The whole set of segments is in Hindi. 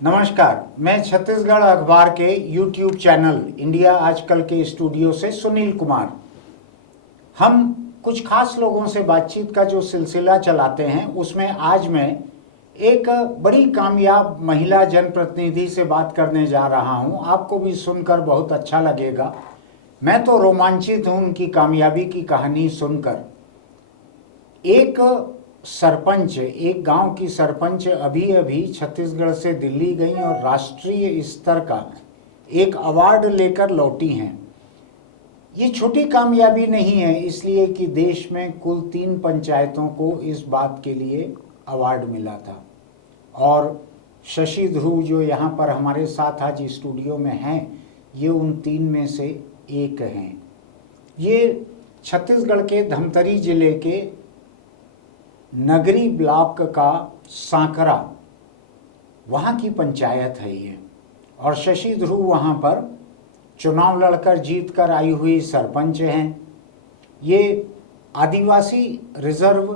नमस्कार, मैं छत्तीसगढ़ अखबार के YouTube चैनल इंडिया आजकल के स्टूडियो से सुनील कुमार। हम कुछ खास लोगों से बातचीत का जो सिलसिला चलाते हैं उसमें आज मैं एक बड़ी कामयाब महिला जनप्रतिनिधि से बात करने जा रहा हूं। आपको भी सुनकर बहुत अच्छा लगेगा। मैं तो रोमांचित हूं उनकी कामयाबी की कहानी सुनकर। एक सरपंच, एक गांव की सरपंच अभी अभी छत्तीसगढ़ से दिल्ली गई और राष्ट्रीय स्तर का एक अवार्ड लेकर लौटी हैं। ये छोटी कामयाबी नहीं है, इसलिए कि देश में कुल 3 पंचायतों को इस बात के लिए अवार्ड मिला था। और शशि ध्रुव जो यहाँ पर हमारे साथ आज स्टूडियो में हैं, ये उन 3 में से एक हैं। ये छत्तीसगढ़ के धमतरी जिले के नगरी ब्लॉक का सांकरा, वहाँ की पंचायत है ये। और शशि ध्रुव वहाँ पर चुनाव लड़कर जीत कर आई हुई सरपंच हैं। ये आदिवासी रिजर्व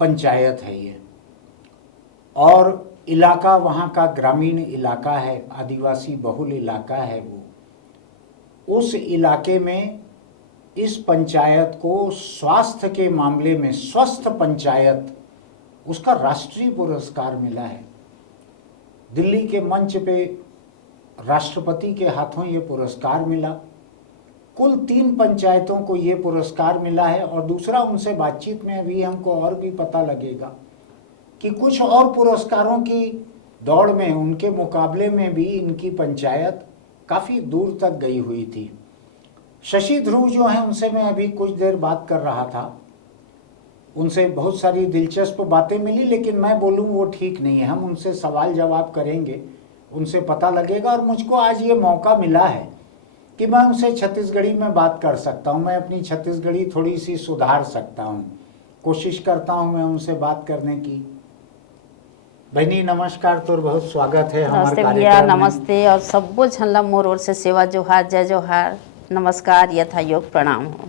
पंचायत है ये, और इलाका वहाँ का ग्रामीण इलाका है, आदिवासी बहुल इलाका है वो। उस इलाके में इस पंचायत को स्वास्थ्य के मामले में स्वस्थ पंचायत, उसका राष्ट्रीय पुरस्कार मिला है। दिल्ली के मंच पे राष्ट्रपति के हाथों ये पुरस्कार मिला। कुल 3 पंचायतों को ये पुरस्कार मिला है। और दूसरा, उनसे बातचीत में अभी हमको और भी पता लगेगा कि कुछ और पुरस्कारों की दौड़ में, उनके मुकाबले में भी इनकी पंचायत काफ़ी दूर तक गई हुई थी। शशि ध्रुव जो हैं, उनसे मैं अभी कुछ देर बात कर रहा था। उनसे बहुत सारी दिलचस्प बातें मिली, लेकिन मैं बोलूं वो ठीक नहीं है। हम उनसे सवाल जवाब करेंगे, उनसे पता लगेगा। और मुझको आज ये मौका मिला है कि मैं उनसे छत्तीसगढ़ी में बात कर सकता हूं। मैं अपनी छत्तीसगढ़ी थोड़ी सी सुधार सकता हूं, कोशिश करता हूं मैं उनसे बात करने की। बहनी नमस्कार, तो बहुत स्वागत है हमारे कार्यक्रम में। नमस्ते। और सबो झनला मोर ओर से सेवा जोहार, जय जोहार, नमस्कार, यथा योग प्रणाम हो।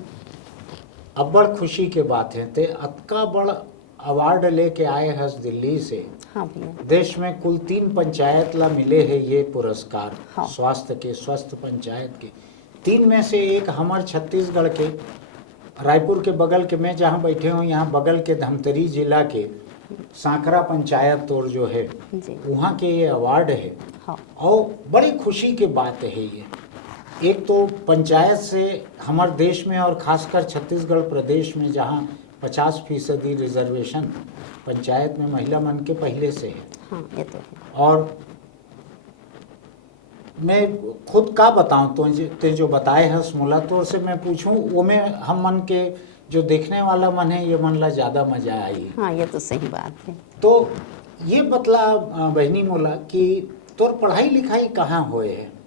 अब बड़ खुशी के बात है, ते अतका बड़ अवार्ड लेके आए हस दिल्ली से। हाँ भैया। देश में कुल 3 पंचायत ला मिले हैं ये पुरस्कार। हाँ। स्वास्थ्य के, स्वस्थ पंचायत के 3 में से एक हमारे छत्तीसगढ़ के रायपुर के बगल के, मैं जहाँ बैठे हूँ यहाँ बगल के धमतरी जिला के सांकरा पंचायत तोर जो है, वहाँ के ये अवार्ड है। हाँ। और बड़ी खुशी की बात है ये। एक तो पंचायत से हमारे देश में और खासकर छत्तीसगढ़ प्रदेश में, जहाँ 50% रिजर्वेशन पंचायत में महिला मन के पहले से है। हाँ, ये तो है। और मैं खुद का बताऊं तो ते जो बताए हैं स्मूला तौर से मैं पूछूं, वो में हम मन के जो देखने वाला मन है, ये मन ला ज़्यादा मजा आई। हाँ, ये तो सही बात है। तो ये बतला बहनी मोला कि तोर पढ़ाई लिखाई कहाँ होए है?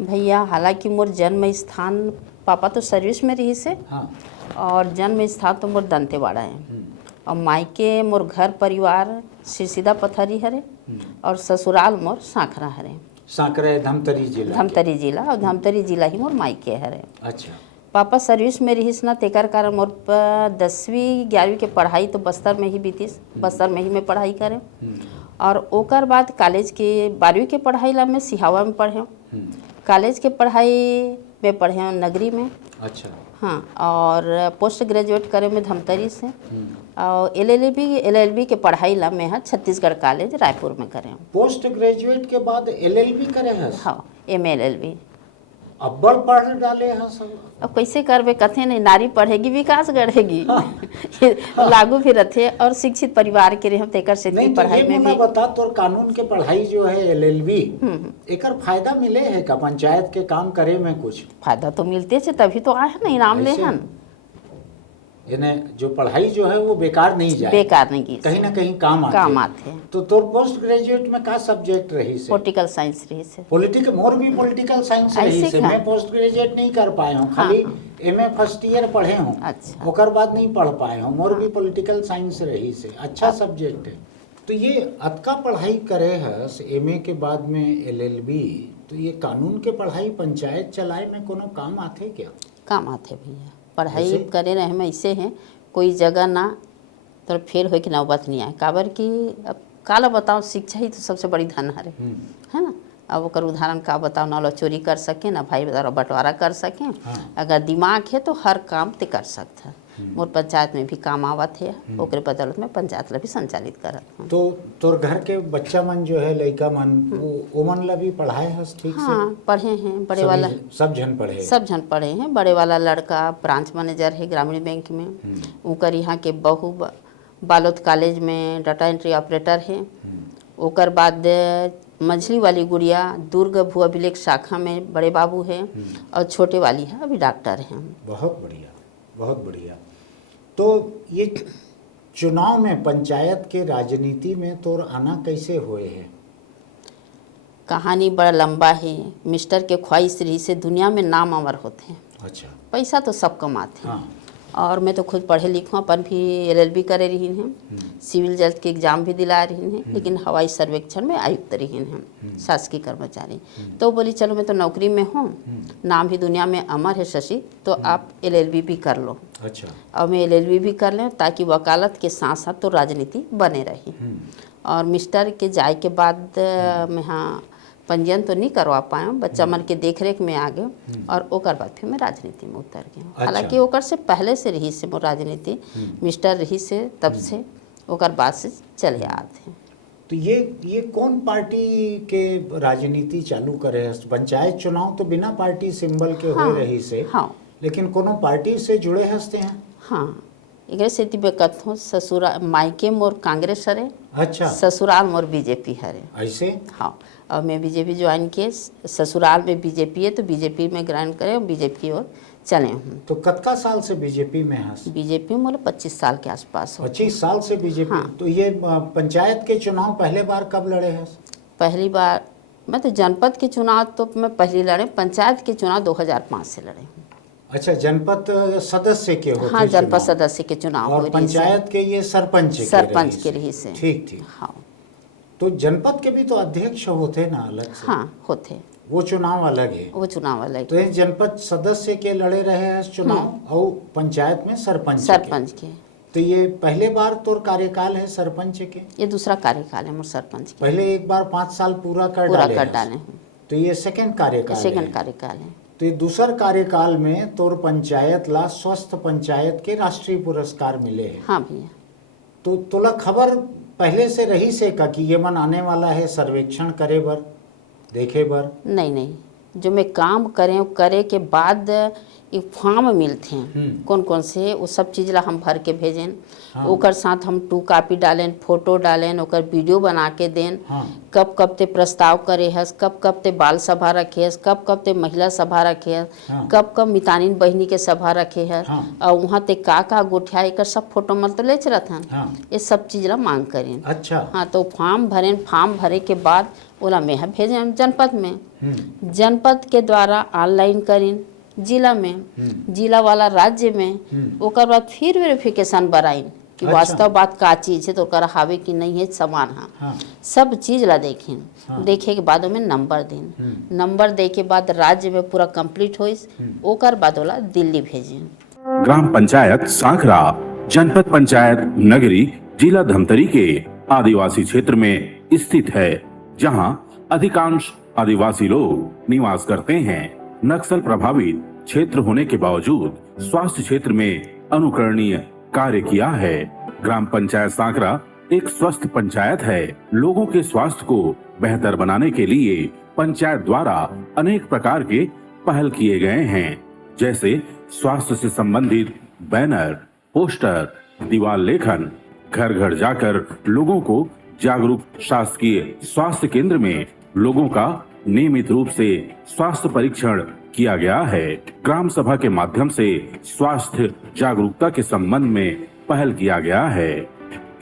भैया, हालांकि मोर जन्म स्थान, पापा तो सर्विस में रही से। हाँ। और जन्म स्थान तो मोर दंतेवाड़ा है। और मायके मोर घर परिवार सिरसिदा पथरी हरे। और ससुराल मोर सांकरा हरे। सांकरा धमतरी जिला। धमतरी जिला, और धमतरी जिला ही मोर मायके हरे। अच्छा। पापा सर्विस में रहीस ना, तेकर कारण मोर 10वीं 11वीं के पढ़ाई तो बस्तर में ही बीतीस। बस्तर में ही मैं पढ़ाई करें। और ओकर बाद कॉलेज के 12वीं के पढ़ाई ला मैं सिहावा में पढ़े। कॉलेज के पढ़ाई में पढ़े नगरी में। अच्छा। हाँ। और पोस्ट ग्रेजुएट करे में धमतरी से। और एलएलबी के पढ़ाई ला मैं छत्तीसगढ़ कॉलेज रायपुर में करे। पोस्ट ग्रेजुएट के बाद एलएलबी करे हैं? हाँ, MLLB। अब्बड़ पढ़ डाले हैं सब। अब कैसे करबे, कथे नहीं, नारी पढ़ेगी विकास गढ़ेगी। लागू भी रथे। और शिक्षित परिवार के रहे हम, तेकर से नहीं, पढ़ाई तो में भी बता, तो कानून के पढ़ाई जो है एलएलबी, एकर फायदा मिले है का पंचायत के काम करे में? कुछ फायदा तो मिलते है, तभी तो आए हैं, इनाम ले हन। यानी जो पढ़ाई जो है वो बेकार नहीं जाए, बेकार नहीं की, कहीं ना कहीं काम आते। तो तोर पोस्ट ग्रेजुएट में का सब्जेक्ट रही से? पॉलिटिकल साइंस रही से। पॉलिटिकल, मोर भी पॉलिटिकल साइंस रही से। मैं पोस्ट ग्रेजुएट नहीं कर पाए हूँ, खाली MA फर्स्ट ईयर पढ़े हूँ। अच्छा। ओकर बाद नहीं पढ़ पाए हूँ। मोर भी पॉलिटिकल साइंस रही से। अच्छा सब्जेक्ट है। तो ये अतका पढ़ाई करे है MA के बाद में LLB, तो ये कानून के पढ़ाई पंचायत चलाए में कोनो काम आते क्या? काम आते भैया, पढ़ाई करे रहे में ऐसे हैं, कोई जगह ना तो फेल हो कि नौबत नहीं आए। काबर कि अब काला बताओ, शिक्षा ही तो सबसे बड़ी धन है ना। अब ओकर उदाहरण का बताओ, ना लो चोरी कर सके, ना भाई बंटवारा कर सके। अगर दिमाग है तो हर काम ते कर सकता है। मोर पंचायत में भी काम आवत है, ओकरे बदौलत में पंचायत ला भी संचालित करत हूँ। तो तोर घर के बच्चा मन जो है, लड़का मन, वो ओमन ला भी पढ़ाए हस ठीक से? हाँ, पढ़े हैं। बड़े वाला सब जन पढ़े? सब जन पढ़े हैं। बड़े वाला लड़का ब्रांच मैनेजर है ग्रामीण बैंक में। ओकर यहाँ के बहू बालोद कॉलेज में डाटा एंट्री ऑपरेटर है। ओकर बाद मझली वाली गुड़िया दुर्ग भू अभिलेख शाखा में बड़े बाबू है, और छोटे वाली है अभी डॉक्टर हैं। बहुत बढ़िया, बहुत बढ़िया। तो ये चुनाव में, पंचायत के राजनीति में तोर आना कैसे हुए है? कहानी बड़ा लंबा है। मिस्टर के ख्वाहिश रही से दुनिया में नाम अमर होते हैं। अच्छा। पैसा तो सब कमाते हैं। हाँ। और मैं तो खुद पढ़े लिखूँ, अपन भी LLB करे रही हैं, सिविल जज के एग्जाम भी दिला रही हैं, लेकिन हवाई सर्वेक्षण में आयुक्त रही हैं, शासकीय कर्मचारी। तो बोली चलो मैं तो नौकरी में हूँ, नाम भी दुनिया में अमर है शशि, तो आप LLB भी कर लो। अच्छा। और मैं LLB भी कर लें, ताकि वकालत के साथ साथ तो राजनीति बने रही। और मिस्टर के जाए के बाद मैं हाँ पंजीयन तो नहीं करवा पाए, बच्चा मन के देख रेख में आ गए, और ओकर बाद फिर मैं राजनीति में उतर गई। अच्छा। हालांकि ओकर से पहले से रही से मोर राजनीति, मिस्टर रही से तब से, ओकर बाद से चले आते हैं। तो ये कौन पार्टी के राजनीति चालू करे? पंचायत चुनाव तो बिना पार्टी सिंबल के हो रही से, हाँ, लेकिन कोनो पार्टी से जुड़े हंसते हैं? हाँ, एक सेती बेकत हूँ। ससुराल मायके मोर कांग्रेस हरे। अच्छा। ससुराल मोर BJP हरे। ऐसे? हाँ, और मैं BJP ज्वाइन किए। ससुराल में BJP है तो BJP में ज्वाइन करे, और BJP की ओर चले हूँ। तो कतका साल से बीजेपी में हंस? BJP में 25 साल के आसपास हो। 25 साल से बीजेपी? हाँ। तो ये पंचायत के चुनाव पहले बार कब लड़े हंस? पहली बार मैं तो जनपद के चुनाव तो मैं पहली लड़े, पंचायत के चुनाव 2005 से लड़े हूँ। अच्छा, जनपद सदस्य के होते? हाँ, जनपद सदस्य के चुनाव। और पंचायत के ये सरपंच के रही से। ठीक ठीक। हाँ, तो जनपद के भी तो अध्यक्ष होते ना अलग से? हाँ होते, वो चुनाव अलग है। वो चुनाव अलग। तो ये जनपद सदस्य के लड़े रहे हैं चुनाव, और पंचायत में सरपंच के। तो ये पहले बार तोर कार्यकाल है सरपंच के? ये दूसरा कार्यकाल है मोर सरपंच के। पहले एक बार 5 साल पूरा कर डाले हूँ, तो ये सेकंड कार्यकाल है। तो ये दूसर कार्यकाल में तोर पंचायत ला स्वस्थ पंचायत के राष्ट्रीय पुरस्कार मिले हैं। हाँ भैया। तो तोला खबर पहले से रही से का कि ये मन आने वाला है सर्वेक्षण करे बर, देखे बर? नहीं, जो मैं काम करे के बाद एक फॉर्म मिलते हैं, कौन कौन से, वो सब चीज़ ला हम भर के भेजें। हाँ। ओकर साथ हम 2 कॉपी डालें, फोटो डालें, ओकर वीडियो बना के दें। हाँ। कब ते प्रस्ताव करे हस, कब ते बाल सभा रखे हस, कब ते महिला सभा रखे हस। हाँ। कब मितानिन बहनी के सभा रखे हस। हाँ। और वहाँ ते का गोठिया एक सब फोटो मल तो ले चलत हन। हाँ। ये सब चीज़ ला मांग करें। अच्छा। हाँ, तो फॉर्म भरे के बाद ओला में भेजें जनपद में। जनपद के द्वारा ऑनलाइन करें, जिला में, जिला वाला राज्य में, ओकर बाद फिर वेरिफिकेशन बराइन कि अच्छा। वास्तव बात का चीज है तो ओकर हावे कि नहीं है समान है। हाँ। सब चीज ला देखें। हाँ। देखे के बाद में नंबर दें, नंबर दे के बाद राज्य में पूरा कंप्लीट होइस, ओकर बाद वाला दिल्ली भेजें। ग्राम पंचायत सांकरा, जनपद पंचायत नगरी, जिला धमतरी के आदिवासी क्षेत्र में स्थित है, जहां अधिकांश आदिवासी लोग निवास करते हैं। नक्सल प्रभावित क्षेत्र होने के बावजूद स्वास्थ्य क्षेत्र में अनुकरणीय कार्य किया है। ग्राम पंचायत सांकरा एक स्वस्थ पंचायत है। लोगों के स्वास्थ्य को बेहतर बनाने के लिए पंचायत द्वारा अनेक प्रकार के पहल किए गए हैं, जैसे स्वास्थ्य से संबंधित बैनर, पोस्टर, दीवार लेखन, घर घर जाकर लोगों को जागरूक। शासकीय स्वास्थ्य केंद्र में लोगों का नियमित रूप से स्वास्थ्य परीक्षण किया गया है। ग्राम सभा के माध्यम से स्वास्थ्य जागरूकता के संबंध में पहल किया गया है।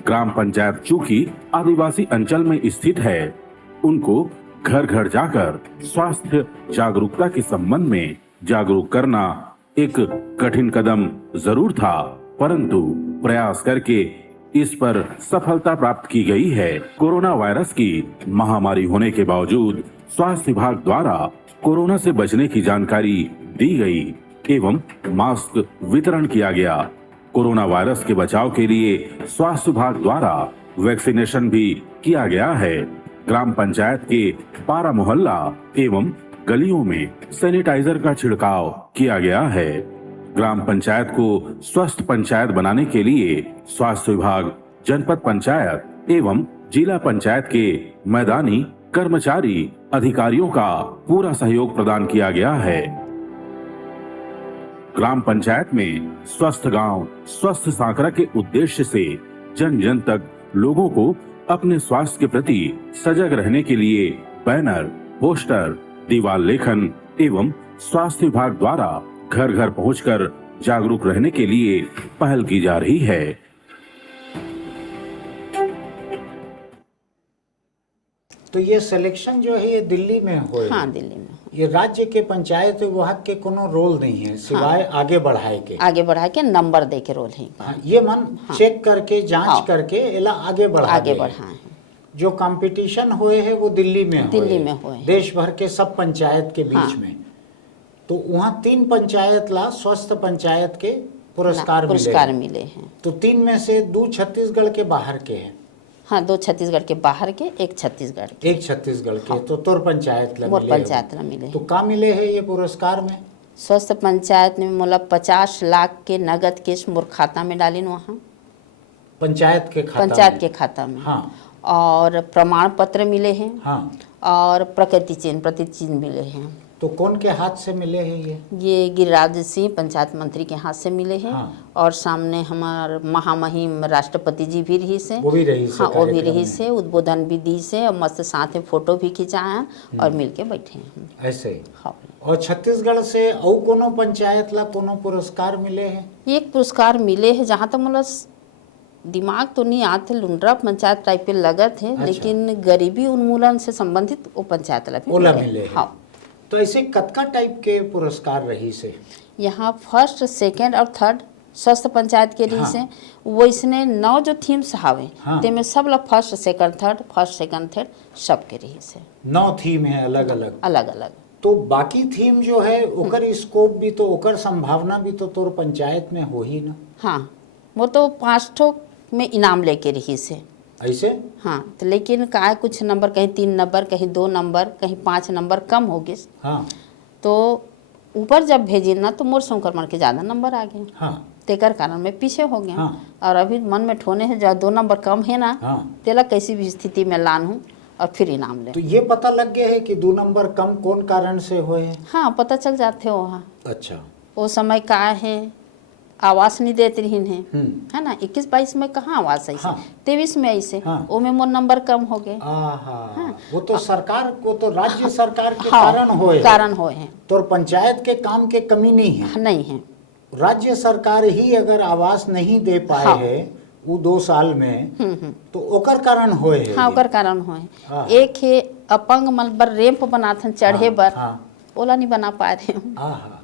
ग्राम पंचायत चूंकि आदिवासी अंचल में स्थित है, उनको घर घर जाकर स्वास्थ्य जागरूकता के संबंध में जागरूक करना एक कठिन कदम जरूर था, परंतु प्रयास करके इस पर सफलता प्राप्त की गई है। कोरोना वायरस की महामारी होने के बावजूद स्वास्थ्य विभाग द्वारा कोरोना से बचने की जानकारी दी गई एवं मास्क वितरण किया गया। कोरोना वायरस के बचाव के लिए स्वास्थ्य विभाग द्वारा वैक्सीनेशन भी किया गया है। ग्राम पंचायत के 12 मोहल्ला एवं गलियों में सैनिटाइजर का छिड़काव किया गया है। ग्राम पंचायत को स्वस्थ पंचायत बनाने के लिए स्वास्थ्य विभाग, जनपद पंचायत एवं जिला पंचायत के मैदानी कर्मचारी अधिकारियों का पूरा सहयोग प्रदान किया गया है। ग्राम पंचायत में स्वस्थ गांव, स्वस्थ सांकरा के उद्देश्य से जन जन तक लोगों को अपने स्वास्थ्य के प्रति सजग रहने के लिए बैनर, पोस्टर, दीवार लेखन एवं स्वास्थ्य विभाग द्वारा घर घर पहुंचकर जागरूक रहने के लिए पहल की जा रही है। तो ये सिलेक्शन जो है ये दिल्ली में हो, हाँ दिल्ली में ये राज्य के पंचायत विभाग के कोनो रोल नहीं है सिवाय आगे बढ़ाए के नंबर दे के रोल है। हाँ, ये मन चेक करके जांच करके एला आगे बढ़ाए हैं। जो कंपटीशन हुए है वो दिल्ली में हुए देश भर के सब पंचायत के बीच में। तो वहाँ 3 पंचायत ला स्वस्थ पंचायत के पुरस्कार मिले हैं। तो 3 में से 2 छत्तीसगढ़ के बाहर के हैं। हाँ, 2 छत्तीसगढ़ के बाहर के, एक छत्तीसगढ़ के। हाँ। तो तोर पंचायत ला मिले। तो का मिले है ये पुरस्कार में? स्वस्थ पंचायत में मोला 50 लाख के नगद केस मोर खाता में डालिन वहाँ पंचायत के खाता में। हाँ। और प्रमाण पत्र मिले हैं। हाँ। और प्रकृति चिन्ह मिले हैं। तो कौन के हाथ से मिले हैं ये गिरिराज सिंह पंचायत मंत्री के हाथ से मिले हैं। हाँ। और सामने हमार महामहिम राष्ट्रपति जी भी रही से, वो भी रही से उद्बोधन भी दी से, और मस्त साथ में फोटो भी खिंचाया और मिलके बैठे हैं ऐसे। हाँ। और छत्तीसगढ़ से और कोनो पंचायत ला कोनो पुरस्कार मिले हैं? एक पुरस्कार मिले है, जहाँ तक मतलब दिमाग तो नहीं आते, लुंड्रा पंचायत टाइप पे लगत है। अच्छा। लेकिन गरीबी उन्मूलन से संबंधित वो पंचायत ला मिले। हाँ। तो ऐसे कतका टाइप के पुरस्कार रही से? यहाँ फर्स्ट, सेकंड और थर्ड स्वस्थ पंचायत के रही से। वैसने 9 जो थीम्स हावे ते में सब ला फर्स्ट, सेकंड, थर्ड सब के रही से। 9 थीम है अलग अलग। तो बाकी थीम जो है ओकर स्कोप भी तो, ओकर संभावना भी तो तोर पंचायत में हो ही ना? हाँ, वो तो 5 में इनाम लेके रही से ऐसे। हाँ, तो लेकिन का कुछ नंबर, कहीं 3 नंबर, कहीं 2 नंबर, कहीं 5 नंबर कम हो गए। हाँ। तो ऊपर जब भेजी ना तो मोर संक्रमण के ज़्यादा नंबर आ गए। हाँ। तेकर कारण मैं पीछे हो गया। हाँ। और अभी मन में ठोने है जब 2 नंबर कम है ना। हाँ। तेला कैसी भी स्थिति में लान हूँ और फिर इनाम ले। तो ये पता लग गया है कि 2 नंबर कम कौन कारण से हुए हैं? हाँ, पता चल जाते हो। वहाँ अच्छा। वो समय का है आवास नहीं देते रही है ना। 21-22 में कहाँ आवास ऐसे। हाँ। 23 में ऐसे। हाँ। वो में मोर नंबर कम हो गए। हाँ। वो तो सरकार को तो राज्य सरकार के हाँ, कारण होए हैं। तो पंचायत के काम के कमी नहीं है। नहीं है। राज्य सरकार ही अगर आवास नहीं दे पाए है वो 2 साल में तो ओकर कारण होए है। हाँ, ओकर कारण होए। एक है अपंग मलबर रैंप बनाथन चढ़े बर, ओला नहीं बना पा रहे हूँ।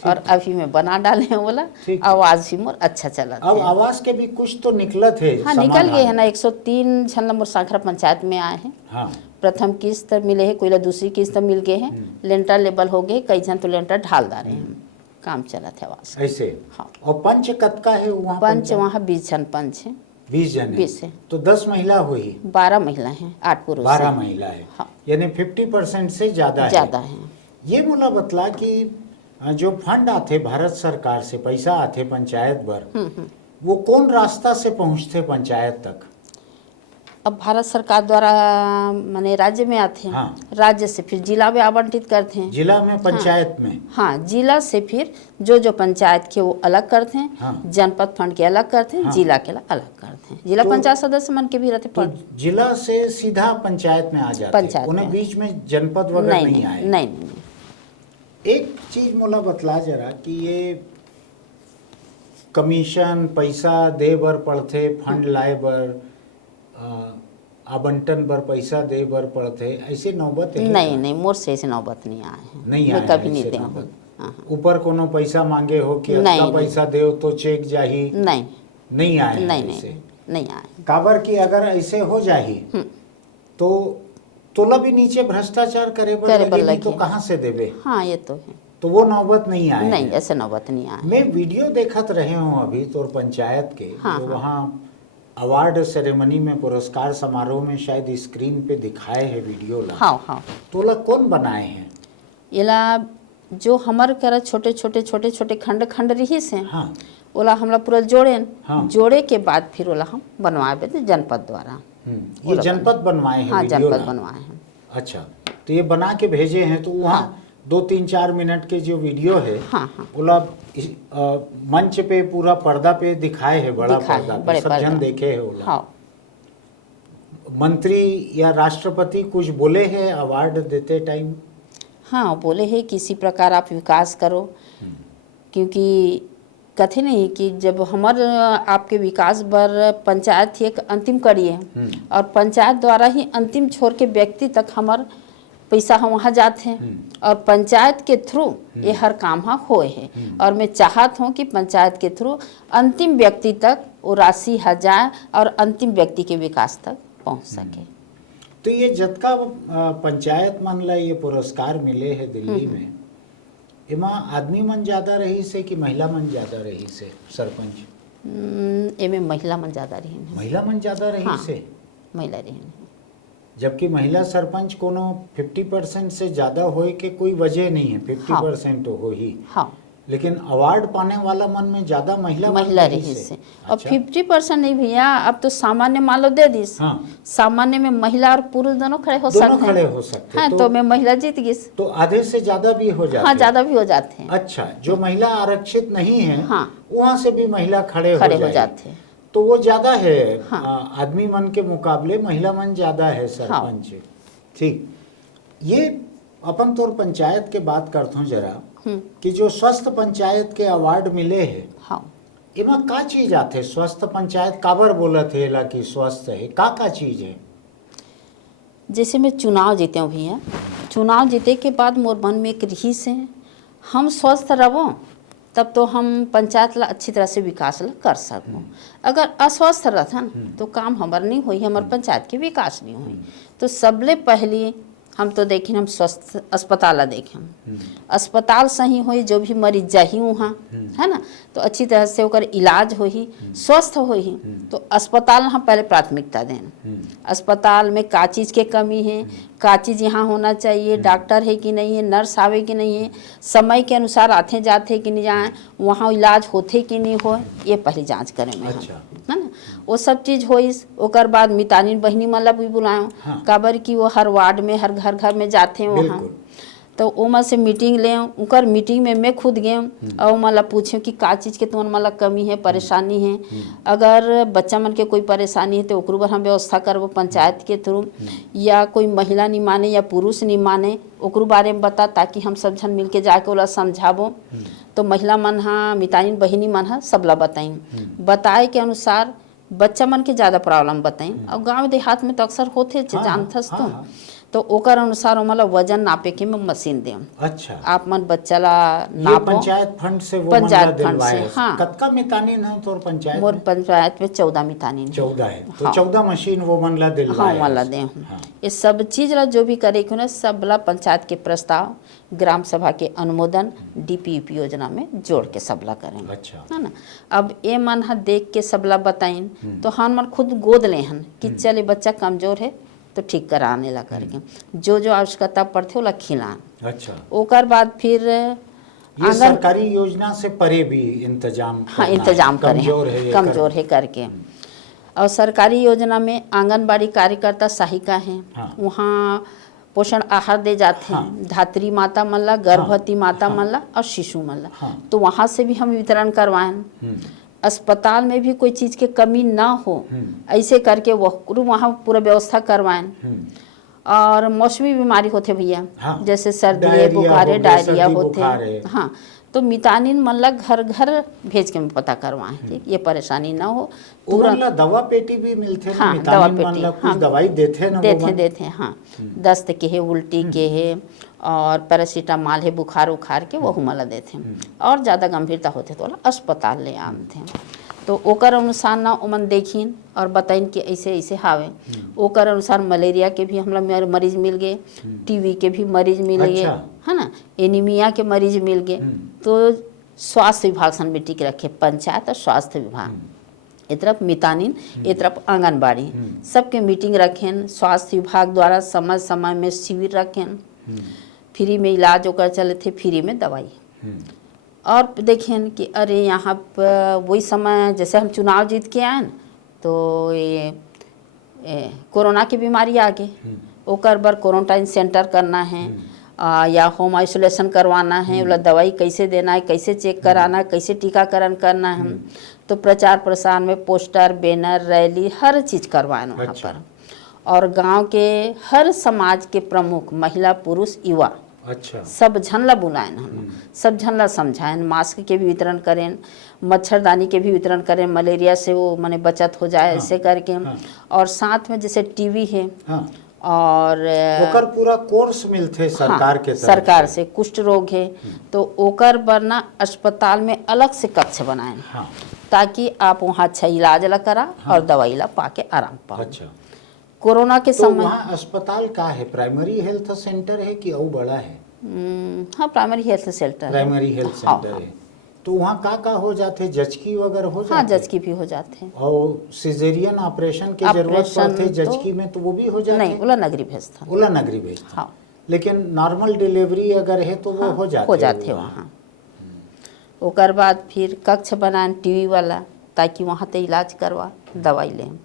और अभी मैं बना डाले हैं बोला। आवाज भी मोर अच्छा चला। अब आवाज के भी कुछ तो निकलत है। हाँ, निकल गए है ना। 103 झन मोर सांखरा पंचायत में आए हैं। हाँ। प्रथम किस्त मिले है, कोई दूसरी किस्त मिल गए हैं। लेंटर लेवल हो गए, कई जन तो लेंटर ढाल डाले हैं। काम चला था आवाज ऐसे। हाँ। और पंच कतका है वहाँ? पंच वहाँ 20 जन पंच है। 20 जन? 20 है। तो 10 महिला हुई? 12 महिला हैं, 8 पुरुष। 12 महिला है। हाँ। यानी 50% से ज्यादा है। ये मोला बतला कि जो फंड आते भारत सरकार से, पैसा आते पंचायत पर, वो कौन रास्ता से पहुंचते पंचायत तक? अब भारत सरकार द्वारा माने राज्य में आते हैं। हाँ। राज्य से फिर जिला में आवंटित करते हैं। जिला में पंचायत में? हाँ, जिला से फिर जो पंचायत के वो अलग करते हैं। हाँ। जनपद फंड के अलग करते हैं। हाँ। जिला के अलग करते हैं। जिला पंचायत सदस्य मन के भी रहते। तो जिला से सीधा पंचायत में आ जाते हैं, उन्हें बीच में जनपद वगैरह नहीं आए? नहीं। एक चीज मोला बतला जरा कि ये कमीशन पैसा दे बर पड़थे, फंड लाए बर, आवंटन बर पैसा दे बर पड़थे, ऐसे नौबत है? नहीं, मोर से ऐसे नौबत नहीं आए हैं। नहीं मैं आए कभी नहीं दे हूँ। ऊपर कोनो पैसा मांगे हो कि इतना पैसा दे तो चेक जाही? नहीं आए। नहीं आए। काबर की अगर ऐसे हो जाही तो तोला भी नीचे भ्रष्टाचार करे बर तो कहाँ से देवे? हाँ, ये तो है। तो वो नौबत नहीं आए नहीं हैं। ऐसे नौबत नहीं आए। मैं वीडियो देखत रहे हूँ अभी तो पंचायत के, हाँ, जो हाँ। वहाँ अवार्ड सेरेमनी में पुरस्कार समारोह में शायद स्क्रीन पे दिखाए है वीडियो ला। हाँ हाँ तो ला कौन बनाए हैं? इला जो हमार कर छोटे छोटे खंड खंड रही से हाँ ओला हमला पूरा जोड़ेन। हाँ। जोड़े के बाद फिर ओला हम बनवाए थे जनपद द्वारा। ये ओला जनपद बनवाए हैं हाँ वीडियो जनपद ला? बनवाए हैं। अच्छा, तो ये बना के भेजे हैं तो वहाँ हाँ। 2-3-4 मिनट के जो वीडियो है हाँ, हाँ। ओला मंच पे पूरा पर्दा पे दिखाए है, बड़ा दिखाए पर्दा हैं, पे बड़े सब पर्दा। जन देखे है ओला। हाँ मंत्री या राष्ट्रपति कुछ बोले हैं अवार्ड देते टाइम? हाँ बोले है किसी प्रकार आप विकास करो, क्योंकि कथे नहीं कि जब हमार आपके विकास बर पंचायत ही एक अंतिम कड़ी है और पंचायत द्वारा ही अंतिम छोर के व्यक्ति तक हमार पैसा हम वहाँ जाते हैं और पंचायत के थ्रू ये हर काम हाँ होए है। और मैं चाहत हूँ कि पंचायत के थ्रू अंतिम व्यक्ति तक वो राशि जाए और अंतिम व्यक्ति के विकास तक पहुँच सके। तो ये जतका पंचायत मन ला ये पुरस्कार मिले है दिल्ली में, एमा आदमी मन ज्यादा रही से कि महिला मन ज्यादा रही से? सरपंच एमे महिला मन ज्यादा रही महिला मन ज्यादा रही हाँ। से, महिला रही जबकि महिला सरपंच कोनो 50% से ज्यादा होए के कोई वजह नहीं है, 50% तो हो ही। हाँ लेकिन अवार्ड पाने वाला मन में ज्यादा महिला मन रही से और अच्छा। 50% नहीं भैया, अब तो सामान्य मान लो दे दिस। हाँ। सामान्य में महिला और पुरुष दोनों खड़े हो दोनों सकते हैं। खड़े हो सकते हाँ तो मैं महिला जीत गई। तो आधे से ज्यादा भी हो जाते हाँ ज्यादा भी हो जाते हैं। अच्छा, जो महिला आरक्षित नहीं है हाँ। वहाँ से भी महिला खड़े हो खड़े हो जाए। जाते हैं। तो वो ज्यादा है। हाँ। आदमी मन के मुकाबले महिला मन ज्यादा है सरपंच। ठीक, ये अपन तौर पंचायत के बात करता हूँ जरा कि जो स्वस्थ पंचायत के अवार्ड मिले हैं, हाँ इमा का चीज आते? स्वस्थ पंचायत काबर बोलत है ला कि स्वस्थ है, का चीज है? जैसे मैं चुनाव जीते हूँ भैया, चुनाव जीते के बाद मोर मन में एक रही से हम स्वस्थ रहो तब तो हम पंचायत ला अच्छी तरह से विकास ला कर सकूँ। अगर अस्वस्थ रहन तो काम हमार नहीं हुई, हमार पंचायत के विकास नहीं हुई। तो सबले पहले हम तो देखें हम स्वस्थ अस्पताल देखें, अस्पताल सही हो जो भी मरीज जाही वहाँ है ना, तो अच्छी तरह से होकर इलाज हो ही स्वस्थ हो ही। तो अस्पताल हम पहले प्राथमिकता दें। अस्पताल में का चीज़ के कमी है, का चीज़ यहाँ होना चाहिए, डॉक्टर है कि नहीं है, नर्स आवे कि नहीं है, समय के अनुसार आते जाते कि नहीं जाए, वहाँ इलाज होते कि नहीं हो, ये पहले जांच करें में अच्छा। है ना। वो सब चीज़ होइस ओकर बाद मितानिन बहनी मन ला भी बुलाएं। हाँ। काबर कि वो हर वार्ड में हर घर में जाते हैं वहाँ, तो ओमा से मीटिंग ले उनकर मीटिंग में मैं खुद गए और मला पूछे कि का चीज़ के तुमन मला कमी है, परेशानी है। अगर बच्चा मन के कोई परेशानी है तो ओकरो बर हम व्यवस्था करबो पंचायत के थ्रू, या कोई महिला नहीं माने या पुरुष नहीं माने ओकरो बारे में बता, ताकि हम सब जन मिल के जाके ओला समझाबो। तो महिला मन हाँ मितानिन बहिनी मन हाँ सबला बताई, बताए के अनुसार बच्चा मन के ज़्यादा प्रॉब्लम बताई। और गाँव देहात में तो अक्सर होते जानथस तो ओकर अनुसार ओमला वजन नापे के में मशीन देम। अच्छा, आप मन बच्चा ला ये नापो पंचायत फंड से वो पंचायत मन ला फंड से, दिलवाए। हाँ। कतका मितानिन है तोर पंचायत मोर में? पंचायत में 14 मितानिन 14 है, तो हाँ। 14 मशीन वो मन ला हाँ दिलवाए। वाला दे हाँ। ये सब चीज ला जो भी करे के सबला पंचायत के प्रस्ताव ग्राम सभा के अनुमोदन डीपीयूपी योजना में जोड़ के सबला करें। अच्छा। है ना। अब ये मन हा देख के सबला बताइन तो हम मन खुद गोद ले हन कि चले बच्चा कमजोर है तो ठीक कराने ला करके जो जो आवश्यकता पड़ते ओला खिलान। अच्छा, ओकर बाद फिर ये सरकारी योजना से परे भी इंतजाम हाँ करना इंतजाम है, करें, कमजोर है ये कमजोर है करके। और सरकारी योजना में आंगनबाड़ी कार्यकर्ता सहायिका हैं। हाँ। वहाँ पोषण आहार दे जाते हैं। हाँ। धात्री माता मन ला, गर्भवती माता मन ला और शिशु मन ला। हाँ। तो वहाँ से भी हम वितरण करवाएं। अस्पताल में भी कोई चीज़ के कमी ना हो ऐसे करके वहाँ पूरा व्यवस्था करवाएं। और मौसमी बीमारी होते भैया, हाँ। जैसे सर्दी डायरिया बुखार हो है, गया, डायरिया सर्दी होते बुखार है। हैं। हाँ तो मितानिन मन ला घर घर भेज के पता करवाएं, ठीक ये परेशानी ना हो तुरंत ला दवा पेटी भी मिलते हैं। हाँ, मितानिन दवा मन पेटी, ला कुछ हाँ। दवाई देते हैं ना वो मन? देते हाँ। दस्त के है, उल्टी के है और पैरासीटामॉल है बुखार उखार के वो हमला देते हैं। और ज़्यादा गंभीरता होते तो अस्पताल ले आते हैं। तो ओकर अनुसार ना ओमन देखिन और बताइन कि ऐसे ऐसे हावे। ओकर अनुसार मलेरिया के भी हमला मरीज मिल गए, टीबी के भी मरीज मिल गए, अच्छा। है ना, एनीमिया के मरीज मिल गए। तो स्वास्थ्य विभाग सन में टिक रखे, पंचायत और स्वास्थ्य विभाग, ए तरफ मितानिन, ए तरफ आंगनबाड़ी, सबके मीटिंग रखें। स्वास्थ्य विभाग द्वारा समय समय में शिविर रखें, फ्री में इलाज होकर चले थे, फ्री में दवाई। और देखें कि अरे यहाँ पर वही समय जैसे हम चुनाव जीत के आए न, तो ये कोरोना की बीमारी आ गई, ओकर बर क्वारंटाइन सेंटर करना है, या होम आइसोलेशन करवाना है, वाला दवाई कैसे देना है, कैसे चेक कराना है, कैसे टीकाकरण करना है। तो प्रचार प्रसार में पोस्टर, बैनर, रैली, हर चीज़ करवाएं वहाँ पर। और गांव के हर समाज के प्रमुख, महिला, पुरुष, युवा, अच्छा, सब झन ला बुलाएं हम, सब झन ला समझाएं, मास्क के भी वितरण करें, मच्छरदानी के भी वितरण करें, मलेरिया से वो माने बचत हो जाए, ऐसे करके। और साथ में जैसे टीवी है, और ओकर पूरा कोर्स मिलते सरकार के तरफ सरकार से कुष्ठ रोग है, तो ओकर बरना अस्पताल में अलग से कक्ष बनाएं, ताकि आप वहाँ अच्छा इलाज ला करा और दवाई ला पाके आराम पाओ। अच्छा, कोरोना के तो समय वहाँ अस्पताल का है, प्राइमरी हेल्थ सेंटर है कि और बड़ा है? हाँ, primary health centre, primary health centre है। तो वहाँ का हो जाते, जचकी वगैरह हो जाते? हाँ, जचकी भी हो जाते हैं। और सिजेरियन ऑपरेशन की जरूरत पड़ते जचकी में, तो वो भी हो जाते? नहीं, उला नगरी भेजता। उला नगरी भेजता। हाँ, लेकिन नॉर्मल डिलीवरी अगर है तो वो हो जाते वहाँ। ओकर बाद फिर कक्ष बनाए टीवी वाला, ताकि वहाँ ते इलाज करवा, दवाई लें।